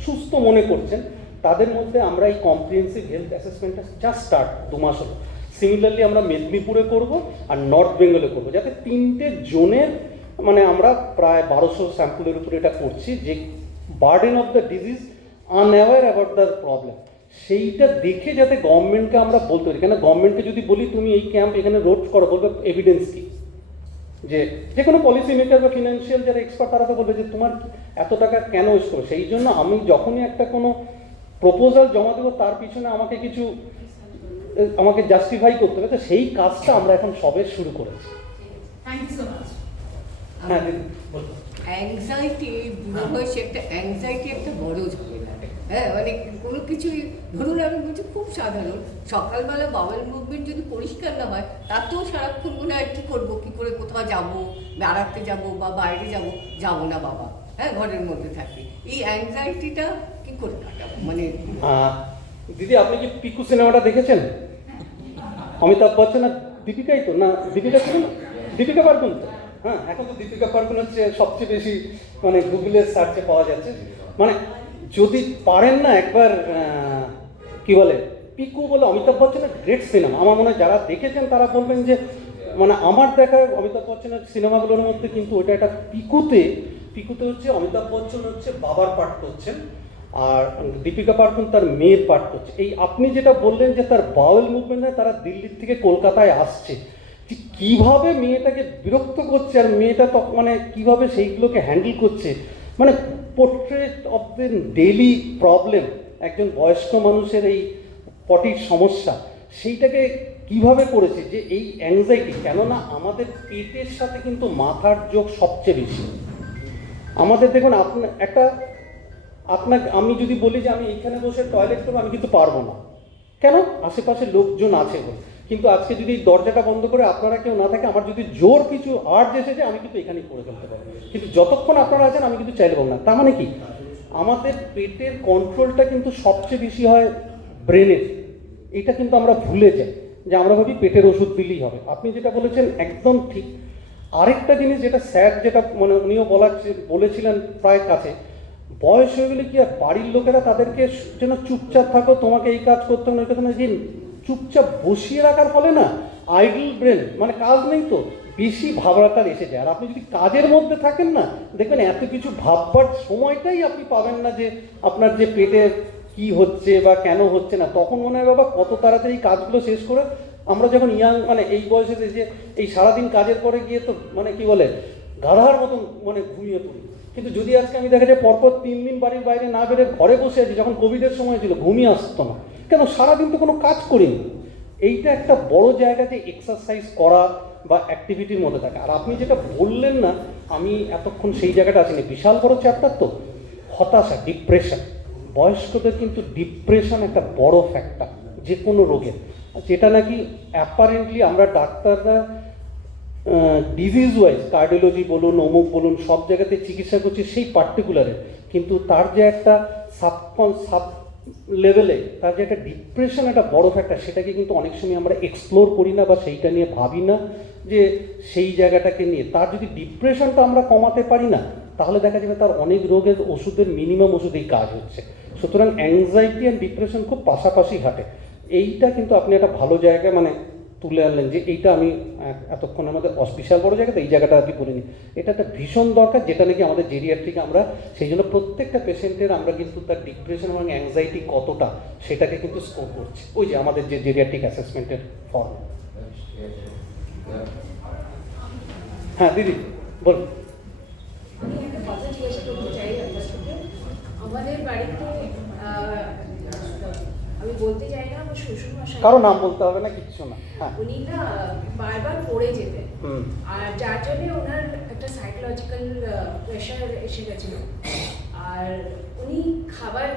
সুস্থ মনে করছেন, তাদের মধ্যে আমরা এই কম্প্রিহেন্সিভ হেলথ অ্যাসেসমেন্টটা জাস্ট স্টার্ট 2 মাস হলো। সিমিলারলি আমরা মেদিনীপুরে করব আর নর্থ বেঙ্গলে করব, যাতে 3টে জোনের মানে আমরা প্রায় 1200 স্যাম্পলের উপরে এটা করছি, যে burden of the disease unaware about the problem, সেইটা দেখে যাতে গভর্নমেন্টকে আমরা বলতে পারি। কেন গভর্নমেন্টকে যদি বলি তুমি এই ক্যাম্প এখানে রোড করো, বলবে এভিডেন্স কি, যে কোনো পলিসি মেকার বা ফিনান্সিয়াল যারা এক্সপার্ট তারা তো বলবে যে তোমার এত টাকা কেন ওয়েস্ট করো। সেই জন্য আমি যখনই একটা কোনো প্রপোজাল জমা দেবো, তার পিছনে আমাকে জাস্টিফাই করতে হবে, তো সেই কাজটা আমরা এখন সবে শুরু করেছি। Thank you so much. হ্যাঁ দিদি বলুন। অ্যাংজাইটি বুড়ো বয়সে একটা অ্যাংজাইটি একটা বড় ঝামেলা। হ্যাঁ মানে কোনো কিছুই ধরুন আমি বলছি খুব সাধারণ, সকালবেলা বাওয়েল মুভমেন্ট যদি পরিষ্কার না হয়, তাতেও সারাক্ষণ মনে হয় কী করবো, কী করে কোথাও যাবো, বেড়াতে যাবো বা বাইরে যাবো না বাবা, হ্যাঁ ঘরের মধ্যে থাকি। এই অ্যাংজাইটিটা কী করে কাটাবো মানে? দিদি আপনি কি পিকু সিনেমাটা দেখেছেন? অমিতাভ বচ্চন আর দীপিকাই তো, না দীপিকা ছিল না, দীপিকা পাড়ুকোন তো। হ্যাঁ এখন তো দীপিকা পাড়ুকোন হচ্ছে সবচেয়ে বেশি মানে গুগলের সার্চে পাওয়া যাচ্ছে। মানে যদি পারেন না একবার কি বলে পিকু বলে অমিতাভ বচ্চনের গ্রেট সিনেমা, আমার মনে হয় যারা দেখেছেন তারা বলবেন যে মানে আমার দেখা অমিতাভ বচ্চনের সিনেমাগুলোর মধ্যে কিন্তু ওটা একটা পিকুতে হচ্ছে অমিতাভ বচ্চন হচ্ছে বাবার পার্ট করছেন আর দীপিকা পাড়ুকোন তার মেয়ের পার্ট করছে। এই আপনি যেটা বললেন যে তার বাউল মুভমেন্টে তারা দিল্লির থেকে কলকাতায় আসছে, যে কীভাবে মেয়েটাকে বিরক্ত করছে আর মেয়েটা তো মানে কীভাবে সেইগুলোকে হ্যান্ডেল করছে, মানে portrait of the daily problem, একজন বয়স্ক মানুষের এই পটির সমস্যা, সেইটাকে কিভাবে করেছে যে এই অ্যাংজাইটি। কেননা আমাদের পেটের সাথে কিন্তু মাথার যোগ সবচেয়ে বেশি। আমাদের দেখুন আপনাকে আমি যদি বলি যে আমি এইখানে বসে টয়লেট করবো, আমি কিন্তু পারবো না। কেন? আশেপাশে লোকজন আছে বলে। কিন্তু আজকে যদি দরজাটা বন্ধ করে আপনারা কেউ না থাকে, আমার যদি জোর কিছু আর্জ এসেছে, আমি কিন্তু এখানেই করে ফেলতে পারবো। কিন্তু যতক্ষণ আপনারা আছেন আমি কিন্তু চাইলে পাবো না। তার মানে কি আমাদের পেটের কন্ট্রোলটা কিন্তু সবচেয়ে বেশি হয় ব্রেনের। এটা কিন্তু আমরা ভুলে যাই, যে আমরা ভাবি পেটের ওষুধ দিলেই হবে। আপনি যেটা বলেছেন একদম ঠিক। আরেকটা জিনিস যেটা স্যার যেটা মানে উনিও বলেছিলেন প্রায় কাছে, বয়স হয়ে গেলে কি আর বাড়ির লোকেরা তাদেরকে যেন চুপচাপ থাকো, তোমাকে এই কাজ করতে হবে না, যে চুপচাপ বসিয়ে রাখার ফলে না আইডল ব্রেন, মানে কাজ নেই তো বেশি ভাবনাটা এসে যায়। আর আপনি যদি কাজের মধ্যে থাকেন না, দেখবেন এত কিছু ভাববার সময়টাই আপনি পাবেন না, যে আপনার যে পেটে কি হচ্ছে বা কেন হচ্ছে না। তখন মনে হয় বাবা কত তাড়াতাড়ি এই কাজগুলো শেষ করে আমরা যখন ইয়াং মানে এই বয়সে যে এই সারাদিন কাজের পরে গিয়ে তো মানে কি বলে গাধার মতন মানে ঘুমিয়ে পড়ি। কিন্তু যদি আজকে আমি দেখা যায় পরপর 3 দিন বাড়ির বাইরে না বেরোে ঘরে বসে আছি, যখন কোভিডের সময় ছিল ঘুমিয়ে আসতো না, কেন সারাদিন তো কোনো কাজ করিনি। এইটা একটা বড় জায়গা যে এক্সারসাইজ করা বা অ্যাক্টিভিটির মধ্যে থাকে। আর আপনি যেটা বললেন না, আমি এতক্ষণ সেই জায়গাটা আসিনি, বিশাল বড় চ্যাপ্টার তো হতাশা, ডিপ্রেশন। বয়স্কদের কিন্তু ডিপ্রেশন একটা বড় ফ্যাক্টর যে কোনো রোগের, যেটা নাকি অ্যাপারেন্টলি আমরা ডাক্তাররা ডিজিজ ওয়াইজ কার্ডিওলজি বলুন, অমুক বলুন, সব জায়গাতে চিকিৎসা করছি সেই পার্টিকুলারে, কিন্তু তার যে একটা সাব লেভেলে তার যে একটা ডিপ্রেশন একটা বড় ফ্যাক্টর, সেটাকে কিন্তু অনেক সময় আমরা এক্সপ্লোর করি না বা সেইটা নিয়ে ভাবি না, যে সেই জায়গাটাকে নিয়ে তার যদি ডিপ্রেশনটা আমরা কমাতে পারি না, তাহলে দেখা যাবে তার অনেক রোগের ওষুধের মিনিমাম ওষুধেই কাজ হচ্ছে। সুতরাং অ্যাংজাইটি অ্যান্ড ডিপ্রেশন খুব পাশাপাশি হাঁটে। এইটা কিন্তু আপনি একটা ভালো জায়গায় মানে তুলে আনলেন, যে এইটা আমি এতক্ষণ আমাদের বিশাল বড় জায়গাতে এই জায়গাটা আপনি বলিনি। এটা একটা ভীষণ দরকার, যেটা নাকি আমাদের জেরিয়াট্রিকে আমরা সেই জন্য প্রত্যেকটা পেশেন্টের আমরা কিন্তু তার ডিপ্রেশন এবং অ্যাংজাইটি কতটা সেটাকে কিন্তু স্কোর করছি, ওই যে আমাদের যে জেরিয়াট্রিক অ্যাসেসমেন্টের ফর্ম। হ্যাঁ দিদি বলুন। আমি একটা কথা জিজ্ঞেস করতে চাই আপনাকে। আমাদের বাড়িতে আমি বলতে চাই না, আমার শ্বশুরমশাই, কারো নাম বলতে হবে না, কিচ্ছু না। হ্যাঁ, উনি না বারবার পড়ে যেতেন, আর যার জন্য ওনার একটা সাইকোলজিক্যাল প্রেশার এসে গেছিল। আর উনি খাবার,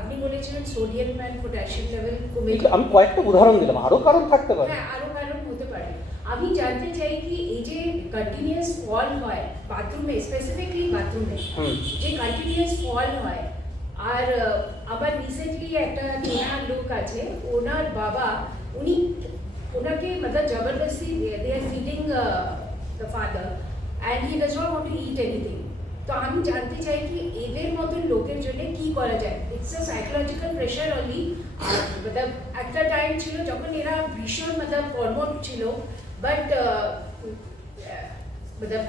আপনি বলেছিলেন সোডিয়াম অ্যান্ড পটাশিয়াম লেভেল কমে, আমি কয়েকটা উদাহরণ দিলাম, আরো কারণ থাকতে পারে। হ্যাঁ আরো কারণ হতে পারে। আমি জানতে চাই কি এই যে কন্টিনিউয়াস ফল হয় বাথরুমে, স্পেসিফিকলি বাথরুমে যে কন্টিনিউয়াস ফল হয়, আর আবার রিসেন্টলি একটা চেনা লোক আছে, ওনার বাবা উনি ওনাকে মতলব জবরদস্তি they are feeding the father and he does not want to eat anything. তো আমি জানতে চাই কি এদের মতন লোকের জন্য কি করা যায়? It's a psychological pressure only. আর মতলব একটা টাইম ছিল যখন এরা ভীষণ মতলব কর্মঠ ছিল, বাট মতলব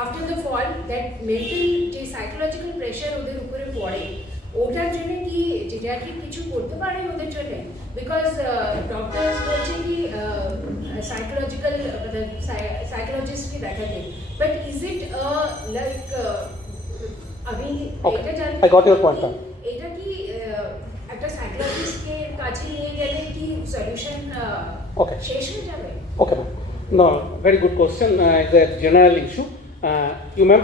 after the fall that mental যে সাইকোলজিক্যাল প্রেশার ওদের উপরে পড়ে, ওটার জন্য কি জেরিয়াট্রিক কিছু করতে পারে ওদের জন্য? বিকজ ডক্টরস বলছে কি সাইকোলজিক্যাল মতলব সাইকোলজিস্টকে দেখাতে, বাট ইজ ইট লাইক আমি এটা জানি এটা কি একটা সাইকোলজিস্টকে কাছে নিয়ে গেলে কি সলিউশন শেষ হয়ে যাবে? Okay, ma'am. No, very good question. It's a general issue. You ma'am,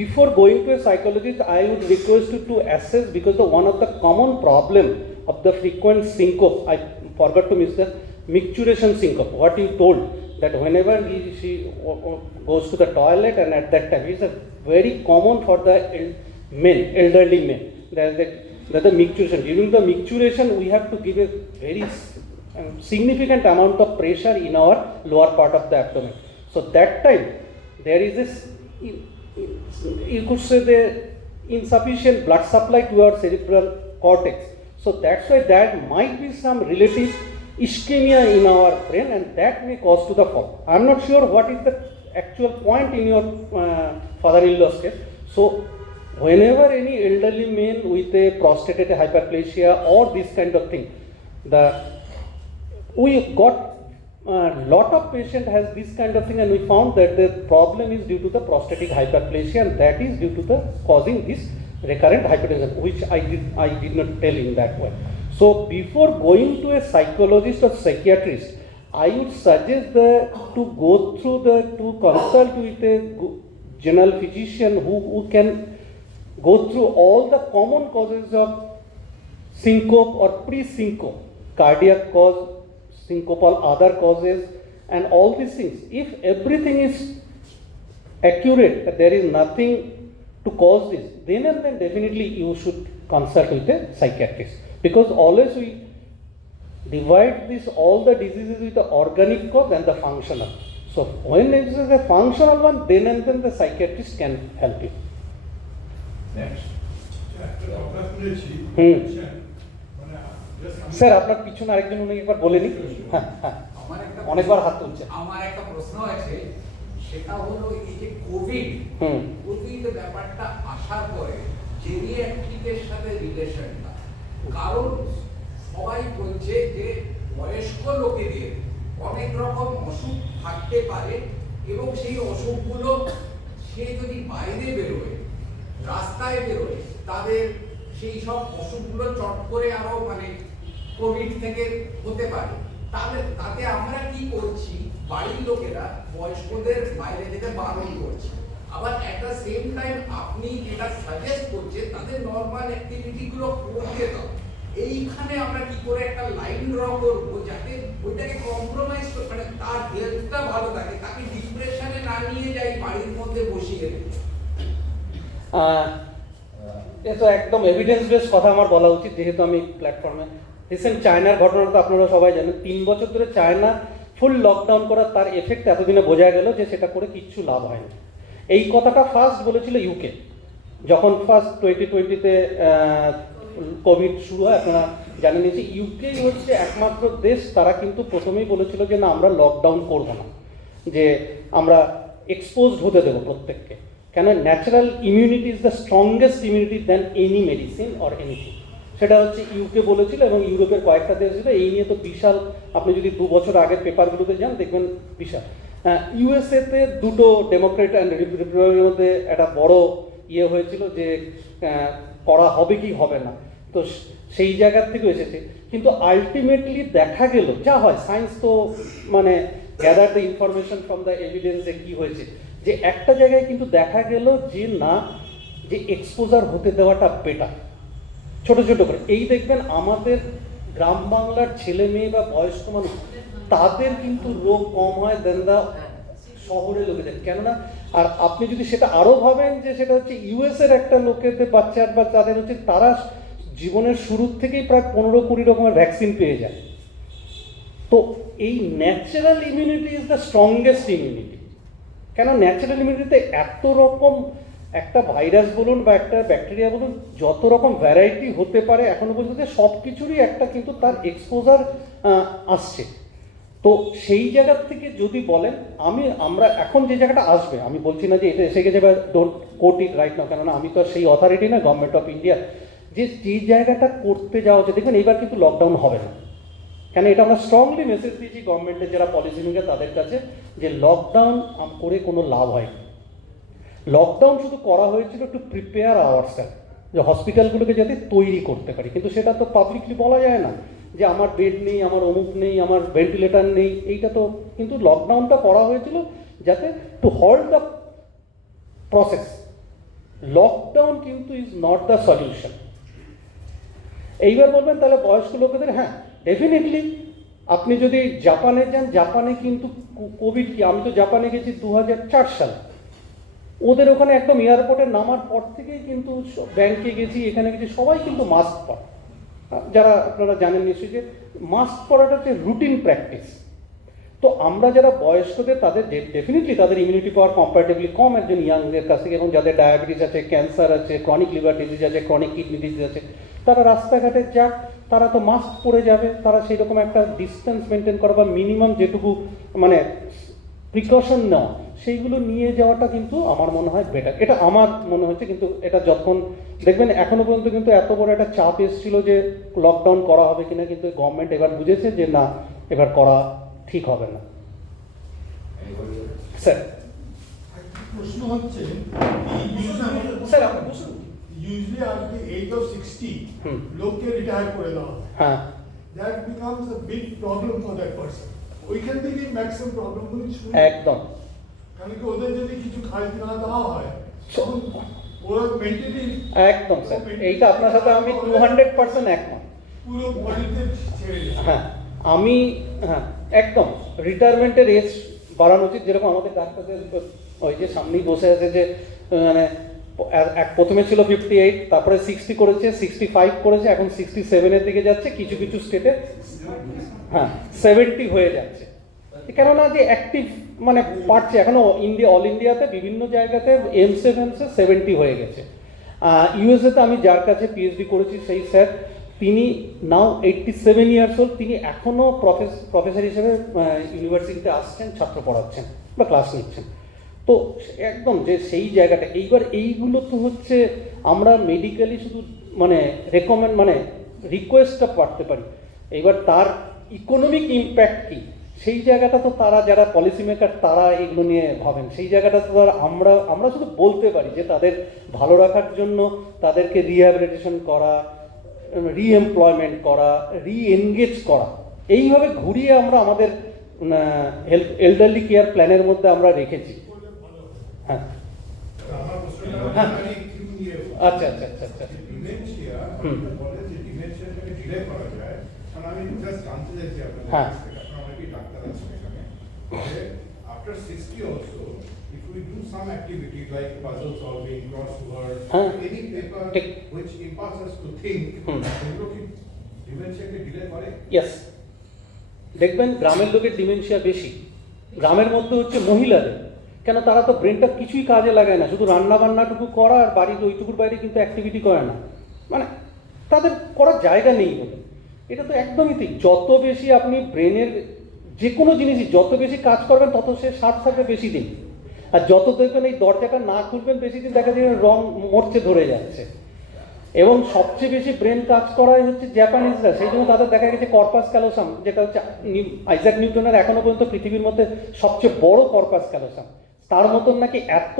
before going to a psychologist, I would request you to assess, because one of the common problem of the frequent syncope, I forgot to miss the micturition syncope. What you told, that whenever she goes to the toilet and at that time, it's a very common for the men, elderly men. That the micturition. During the micturition, we have to give a very significant amount of pressure in our lower part of the abdomen. So that time there is this, you could say, the insufficient blood supply to our cerebral cortex. So that's why there might be some relative ischemia in our brain, and that may cause to the fall. I'm not sure what is the actual point in your father-in-law's case. So whenever any elderly man with a prostatic hyperplasia or this kind of thing, we got a lot of patient has this kind of thing, and we found that the problem is due to the prostatic hyperplasia, and that is due to the causing this recurrent hypertension, which I did not tell in that way. So before going to a psychologist or psychiatrist, I would suggest to go through to consult with a general physician who can go through all the common causes of syncope or pre-syncope, cardiac cause, syncopal other causes, and all these things. If everything is accurate, that there is nothing to cause this, then and then definitely you should consult with a psychiatrist, because always we divide this all the diseases with the organic cause and the functional. So when it is a functional one, then and then the psychiatrist can help you. Next. Sir আপনার পিছনে আরেকজন উনি একবার বলেনি। হ্যাঁ হ্যাঁ, অনেকবার হাত তুলছে। আমার একটা প্রশ্ন আছে সেটা হলো এই যে কোভিড ব্যাপারটা আসার পরে জেরিয়াট্রিকের সাথে রিলেশনটা, কারণ সবাই বলছে যে বয়স্ক লোকেদের অনেক রকম অসুখ থাকতে পারে এবং সেই অসুখগুলো সে যদি বাইরে বেরোয়, রাস্তায় বেরোয়, তাদের সেই সব অসুখগুলো চট করে আরো মানে কোভিড থেকে হতে পারে। তাতে আমরা কি করছি, বাড়ির লোকেরা বয়স্কদের বাইরে যেতে বারণ করছে, আবার একটা সেম টাইম আপনি যেটা সাজেস্ট করছে তাদের নর্মাল অ্যাক্টিভিটি গুলো করতে দাও। এইখানে আমরা কি করে একটা লাইন ড্র করবো যাতে ওইটাকে কম্প্রোমাইজ মানে তার হেলথটা ভালো থাকে, তাকে ডিপ্রেশনে না নিয়ে যাই বাড়ির মধ্যে বসিয়ে দেবে। এ তো একদম এভিডেন্স বেস কথা আমার বলা উচিত, যেহেতু আমি প্ল্যাটফর্মে। রিসেন্ট চায়নার ঘটনাটা তো আপনারা সবাই জানেন। 3 বছর ধরে চায়না ফুল লকডাউন করার তার এফেক্ট এতদিনে বোঝা গেল যে সেটা করে কিচ্ছু লাভ হয়নি। এই কথাটা ফার্স্ট বলেছিল ইউকে, যখন ফার্স্ট 2020-তে কোভিড শুরু হয়। আপনারা জানেন যে ইউকেই হচ্ছে একমাত্র দেশ, তারা কিন্তু প্রথমেই বলেছিল যে না আমরা লকডাউন করবো না, যে আমরা এক্সপোজড হতে দেবো প্রত্যেককে। কেন, natural immunity is the strongest immunity than any medicine or anything. সেটা হচ্ছে ইউকে বলেছিল, এবং ইউরোপের কয়েকটা দেশ ছিল। এই নিয়ে তো বিশাল, আপনি যদি 2 বছর আগের পেপারগুলোতে যান দেখবেন বিশাল। ইউএসএতে দুটো ডেমোক্রেট অ্যান্ড রিপাবলিকের মধ্যে একটা বড় ইয়ে হয়েছিল যে করা হবে কি হবে না, তো সেই জায়গার থেকে এসেছে। কিন্তু আলটিমেটলি দেখা গেল যা হয়, সায়েন্স তো মানে gather the information from the এভিডেন্সে কি হয়েছে, যে একটা জায়গায় কিন্তু দেখা গেল যে না, যে এক্সপোজার হতে দেওয়াটা বেটার ছোট ছোট করে। এই দেখবেন আমাদের গ্রাম বাংলার ছেলে মেয়ে বা বয়স্ক মানুষ, তাদের কিন্তু রোগ কম হয় দেন দা শহরে লোকেদের। কেননা আর আপনি যদি সেটা আরও ভাবেন যে সেটা হচ্ছে ইউএসের একটা লোকেদের বাচ্চার বা তাদের হচ্ছে তারা জীবনের শুরুর থেকেই প্রায় 15-20 রকমের ভ্যাকসিন পেয়ে যায়। তো এই natural immunity is the strongest immunity. কেন, ন্যাচারাল ইমিউনিটিতে এত রকম, একটা ভাইরাস বলুন বা একটা ব্যাকটেরিয়া বলুন, যত রকম ভ্যারাইটি হতে পারে এখনো পর্যন্ত সব কিছুরই একটা কিন্তু তার এক্সপোজার আসছে। তো সেই জায়গার থেকে যদি বলেন, আমরা এখন যে জায়গাটা আসবে, আমি বলছি না যে এটা এসে গেছে বা don't quote it right now, কেননা আমি তো সেই অথরিটি না, গভর্নমেন্ট অফ ইন্ডিয়া, যে জায়গাটা করতে যাওয়া হচ্ছে। দেখবেন এইবার কিন্তু লকডাউন হবে না, কেন এটা আমরা স্ট্রংলি মেসেজ দিয়েছি গভর্নমেন্টের যারা পলিসি মেকার তাদের কাছে, যে লকডাউন করে কোনো লাভ হয়। লকডাউন শুধু করা হয়েছিল টু প্রিপেয়ার আওয়ারসেলফ, যে হসপিটালগুলোকে যাতে তৈরি করতে পারি, কিন্তু সেটা তো পাবলিকলি বলা যায় না যে আমার বেড নেই, আমার অমুক নেই, আমার ভেন্টিলেটার নেই, এইটা তো। কিন্তু লকডাউনটা করা হয়েছিল যাতে to hold the process. Lockdown কিন্তু ইজ নট দ্য সলিউশন। এইবার বলবেন তাহলে বয়স্ক লোকেদের, হ্যাঁ ডেফিনেটলি আপনি যদি জাপানে যান, জাপানে কিন্তু কোভিড কি, আমি তো জাপানে গেছি 2004 সালে, ওদের ওখানে একদম এয়ারপোর্টে নামার পর থেকেই কিন্তু ব্যাংকে গেছি, এখানে গেছি, সবাই কিন্তু মাস্ক পরে। যারা আপনারা জানেন নিশ্চয়ই যে মাস্ক পরাটা হচ্ছে রুটিন প্র্যাকটিস। তো আমরা যারা বয়স্কদের, তাদের ডেফিনেটলি তাদের ইমিউনিটি পাওয়ার কম্পারেটিভলি কম একজন ইয়াংদের কাছ থেকে, এবং যাদের ডায়াবেটিস আছে, ক্যান্সার আছে, ক্রনিক লিভার ডিজিজ আছে, ক্রনিক কিডনি ডিজিজ আছে, তারা রাস্তাঘাটে যাক, তারা তো মাস্ক পরে যাবে। তারা সেই রকম একটা ডিস্টেন্স মেনটেন করা বা মিনিমাম যেটুকু মানে প্রিকশন নেওয়া, সেইগুলো নিয়ে যাওয়াটা কিন্তু আমার মনে হয় বেটার। এটা আমার মনে হচ্ছে। কিন্তু এটা যখন দেখবেন এখনো পর্যন্ত কিন্তু এত বড় একটা চাপ এসেছিল যে লকডাউন করা হবে কিনা, কিন্তু গভর্নমেন্ট এবার বুঝেছে যে না, এবার করা ঠিক হবে না। স্যার প্রশ্ন হচ্ছে, স্যার আপনি বসুন। usually at the age of 60 লোককে রিটায়ার করে দেওয়া হয়। হ্যাঁ, that becomes a big problem for that person. ওইখান থেকে ম্যাক্সিমাম প্রবলেমগুলো শুরু। একদম। কারণ কি ওদের যদি কিছু খাইতে না দেওয়া হয় তখন ওরা মেন্টালি, একদম স্যার, এইটা আপনার সাথে আমি 200% একমত। পুরো বডিতে ছেড়ে যায়। হ্যাঁ, আমি একদম রিটায়ারমেন্টের এজ বাড়ানো উচিত। যেরকম আমাদের ডাক্তারদের ওই যে সামনেই বসে আছে যে মানে প্রথমে ছিল 58, তারপরে 60 করেছে, 65 করেছে, এখন 67-এর দিকে যাচ্ছে, কিছু কিছু স্টেটে 70 হয়ে যাচ্ছে। কেননা যে অ্যাক্টিভ মানে পারছে এখনো অল ইন্ডিয়াতে বিভিন্ন জায়গাতে এমসে 70 হয়ে গেছে। ইউএসএতে আমি যার কাছে পিএইচডি করেছি সেই স্যার, তিনি নাও 87 ইয়ার্স ওল্ড, তিনি এখনও প্রফেসর হিসেবে ইউনিভার্সিটিতে আসছেন, ছাত্র পড়াচ্ছেন বা ক্লাস নিচ্ছেন। তো একদম যে সেই জায়গাটা, এইবার এইগুলো তো হচ্ছে আমরা মেডিকেলি শুধু মানে রেকমেন্ড মানে রিকোয়েস্টটা পাঠাতে পারি, এইবার তার ইকোনমিক ইম্প্যাক্ট কী সেই জায়গাটা তো তারা যারা পলিসি মেকার তারা এগুলো নিয়ে ভাবেন, সেই জায়গাটা তো আমরা শুধু বলতে পারি যে তাদের ভালো রাখার জন্য তাদেরকে রিহ্যাবিলিটেশন করা, রিএমপ্লয়মেন্ট করা, রিএনগেজ করা, এইভাবে ঘুরিয়ে আমরা আমাদের এল্ডারলি কেয়ার প্ল্যানের মধ্যে আমরা রেখেছি। হ্যাঁ হ্যাঁ আচ্ছা আচ্ছা আচ্ছা আচ্ছা হুম হ্যাঁ after 60 also, if we do some activities like puzzle solving, crosswords, any paper which impels us to think, dementia can delay করে? Yes. দেখবেন গ্রামের লোকের ডিমেনশিয়া বেশি, গ্রামের মধ্যে হচ্ছে মহিলাদের, কেন তারা তো ব্রেনটা কিছুই কাজে লাগায় না, শুধু রান্না বান্নাটুকু করা আর বাড়ির ওইটুকুর বাইরে কিন্তু অ্যাক্টিভিটি করে না, মানে তাদের করার জায়গা নেই বলে। এটা তো একদমই ঠিক, যত বেশি আপনি ব্রেনের যে কোনো জিনিসই যত বেশি কাজ করবেন তত সে স্বাদ থাকবে বেশি দিন, আর যত দেখবেন এই দরজাটা না খুলবেন বেশি দিন দেখা যাবে রং মরচে ধরে যাচ্ছে। এবং সবচেয়ে বেশি ব্রেন কাজ করাই হচ্ছে জাপানিজরা, সেই জন্য তাদের দেখা গেছে কর্পাস ক্যালোসাম, যেটা হচ্ছে আইজ্যাক নিউটনের এখনো পর্যন্ত পৃথিবীর মধ্যে সবচেয়ে বড় কর্পাস ক্যালোসাম, তার মতন নাকি এত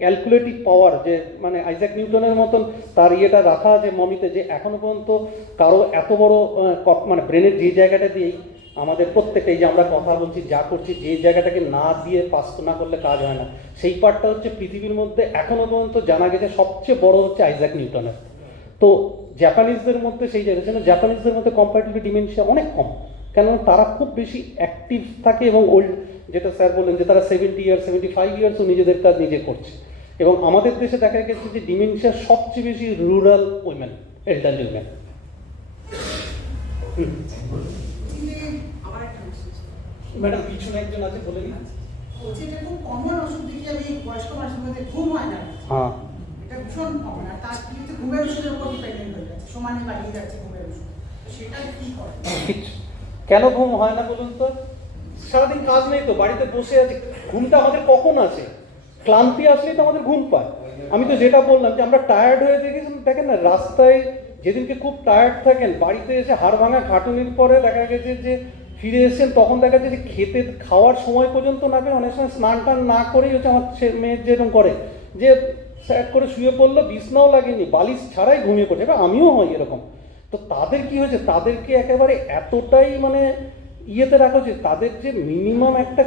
ক্যালকুলেটিভ পাওয়ার, যে মানে আইজ্যাক নিউটনের মতন তার ইয়েটা রাখা আছে মমিতে, যে এখনো পর্যন্ত কারো এত বড় মানে ব্রেনের যে জায়গাটা দিয়েই আমাদের প্রত্যেকটা এই যে আমরা কথা বলছি যা করছি, যে জায়গাটাকে না দিয়ে পাস না করলে কাজ হয় না, সেই পার্টটা হচ্ছে পৃথিবীর মধ্যে এখনো পর্যন্ত জানা গেছে সবচেয়ে বড় হচ্ছে আইজ্যাক নিউটনের। তো জাপানিজদের মধ্যে সেই জায়গা, জাপানিজদের মধ্যে কম্পারেটিভলি ডিমেনশিয়া অনেক কম, কেন তারা খুব বেশি অ্যাক্টিভ থাকে এবং ওল্ড, যেটা স্যার বললেন যে তারা 70 ইয়ার্স 75 ইয়ার্সও নিজেদের কাজ নিজে করছে। এবং আমাদের দেশে দেখা গেছে যে ডিমেনশিয়া সবচেয়ে বেশি rural women, elderly women. Madam পিছনে একজন আছে, বলে দিন। এটা খুব কমন ওষুধ দেখি আমি বয়স্ক মানুষের মধ্যে ঘুম হয় না। হ্যাঁ এটা ভীষণ কমন, আর তার কি হচ্ছে ঘুমের ওষুধের উপর ডিপেন্ডেন্ট হয়ে যাচ্ছে, সমানে বাড়িয়ে যাচ্ছে ঘুমের ওষুধ, সেটা কি করে? কেন ঘুম হয় না বলুন তো? সারাদিন কাজ নেই তো, বাড়িতে বসে আছে, ঘুমটা আমাদের কখন আসে? ক্লান্তি আসলেই তো আমাদের ঘুম পায়। আমি তো যেটা বললাম যে আমরা টায়ার্ড হয়ে দেখেছেন, দেখেন না রাস্তায় যেদিনকে খুব টায়ার্ড থাকেন, বাড়িতে এসে হাড় ভাঙা খাটুনির পরে দেখা গেছে যে ফিরে এসেছেন, তখন দেখা যাচ্ছে যে খাওয়ার সময় পর্যন্ত না পেয়ে অনেক সময় স্নান টান না করেই হচ্ছে আমার মেয়ের যেরকম করে, যে স্যাট করে শুয়ে পড়লো, বিছনাও লাগেনি, বালিশ ছাড়াই ঘুমিয়ে পড়ছে, এবার আমিও হয় এরকম। তো তাদের কি হয়েছে, তাদেরকে একেবারে এতটাই মানে ইয়েতে রাখা উচিত, তাদের যে মিনিমাম একটা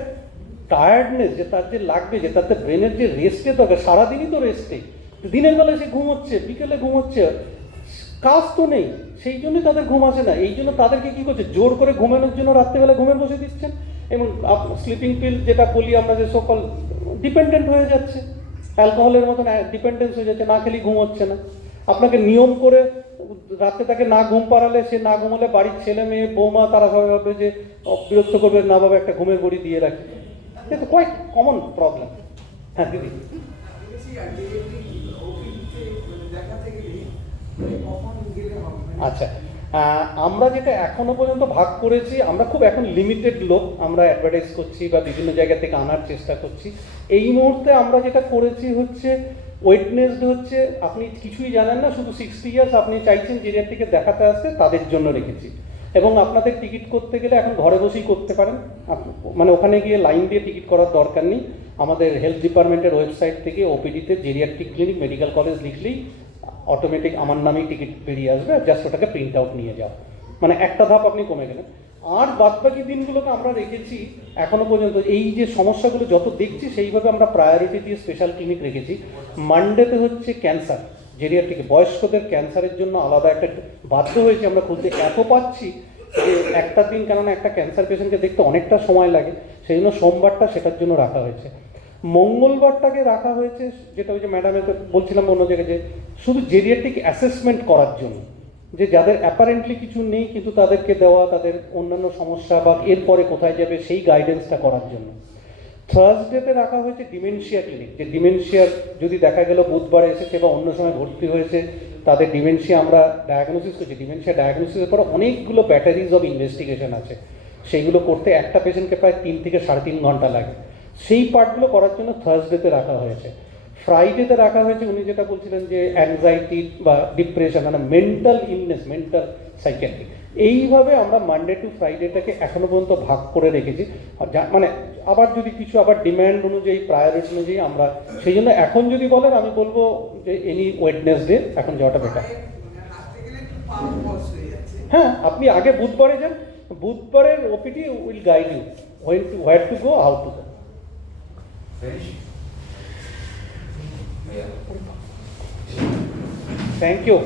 টায়ার্ডনেস যে তার যে লাগবে, যে তাতে ব্রেনের যে রেস্টে দরকার, সারাদিনই তো রেস্টে, দিনের বেলায় সে ঘুমোচ্ছে, বিকেলে ঘুমোচ্ছে, কাজ তো নেই, সেই জন্যই তাদের ঘুম আসে না। এই জন্য তাদেরকে কী করছে, জোর করে ঘুমানোর জন্য রাত্রেবেলা ঘুমে বসে দিচ্ছেন, এবং স্লিপিং পিল যেটা বলি আমরা, যে সকল ডিপেন্ডেন্ট হয়ে যাচ্ছে, অ্যালকোহলের মতন ডিপেন্ডেন্স হয়ে যাচ্ছে, না খেলেই ঘুম হচ্ছে না। আপনাকে নিয়ম করে রাতে তাকে না ঘুম পাড়ালে, সে না ঘুমালে বাড়ির ছেলে মেয়ে বৌমা তারা সবাই ভাববে যে বিরক্ত করবে, না বাবা একটা ঘুমের বড়ি দিয়ে রাখি, এটা তো কোয়াইট কমন প্রবলেম। হ্যাঁ দিদি। আচ্ছা, আমরা যেটা এখনো পর্যন্ত ভাগ করেছি, আমরা খুব এখন লিমিটেড লোক আমরা অ্যাডভার্টাইজ করছি বা বিভিন্ন জায়গা থেকে আনার চেষ্টা করছি। এই মুহূর্তে আমরা যেটা করেছি হচ্ছে ওয়েটনেসড হচ্ছে, আপনি কিছুই জানেন না, শুধু 60 ইয়ার্স আপনি চাইছেন জেরিয়াট্রিকে দেখাতে আসতে, তাদের জন্য রেখেছি। এবং আপনাদের টিকিট করতে গেলে এখন ঘরে বসেই করতে পারেন, মানে ওখানে গিয়ে লাইন দিয়ে টিকিট করার দরকার নেই। আমাদের হেলথ ডিপার্টমেন্টের ওয়েবসাইট থেকে ওপিডিতে জেরিয়াট্রিক ক্লিনিক মেডিকেল কলেজ লিখলেই অটোমেটিক আমার নামেই টিকিট বেরিয়ে আসবে, জাস্ট ওটাকে প্রিন্ট আউট নিয়ে যাও, মানে একটা ধাপ আপনি কমে গেলেন। আর বাদবাকি দিনগুলোকে আমরা রেখেছি এখনো পর্যন্ত, এই যে সমস্যাগুলো যত দেখছি সেইভাবে আমরা প্রায়োরিটি দিয়ে স্পেশাল ক্লিনিক রেখেছি। মানডেতে হচ্ছে ক্যান্সার, জেরিয়াট্রিক বয়স্কদের ক্যান্সারের জন্য আলাদা একটা বাধ্য হয়েছে আমরা খুলতে, এত পাচ্ছি যে একটা দিন, কেননা একটা ক্যান্সার পেশেন্টকে দেখতে অনেকটা সময় লাগে, সেই জন্য সোমবারটা সেটার জন্য রাখা হয়েছে। মঙ্গলবারটাকে রাখা হয়েছে, যেটা ওই যে ম্যাডামের বলছিলাম অন্য জায়গায়, যে শুধু জেরিয়াট্রিক অ্যাসেসমেন্ট করার জন্য, যে যাদের অ্যাপারেন্টলি কিছু নেই কিন্তু তাদেরকে দেওয়া, তাদের অন্যান্য সমস্যা বা এরপরে কোথায় যাবে সেই গাইডেন্সটা করার জন্য। থার্সডেতে রাখা হয়েছে ডিমেনশিয়া ক্লিনিক, যে ডিমেনশিয়ার যদি দেখা গেল বুধবারে এসেছে বা অন্য সময় ভর্তি হয়েছে, তাদের ডিমেনশিয়া আমরা ডায়াগনোসিস করছি। ডিমেনশিয়া ডায়াগনোসিসের পর অনেকগুলো ব্যাটারিজ অফ ইনভেস্টিগেশন আছে, সেইগুলো করতে একটা পেশেন্টকে প্রায় 3 থেকে 3.5 ঘন্টা লাগে। সেই পার্টগুলো করার জন্য থার্সডেতে রাখা হয়েছে। ফ্রাইডেতে রাখা হয়েছে উনি যেটা বলছিলেন যে অ্যাংজাইটি বা ডিপ্রেশন, মানে মেন্টাল ইলনেস, মেন্টাল সাইকিয়াট্রিক, এইভাবে আমরা মানডে টু ফ্রাইডেটাকে এখনো পর্যন্ত ভাগ করে রেখেছি। মানে আবার যদি কিছু আবার ডিম্যান্ড অনুযায়ী, প্রায়োরিটি অনুযায়ী আমরা সেই জন্য এখন যদি বলেন আমি বলবো যে এনি ওয়েডনেসডে এখন যাওয়াটা বেটার। হ্যাঁ, আপনি আগে বুধবারে যান, বুধবারের OPD will guide you where to go, how to go. Thank you.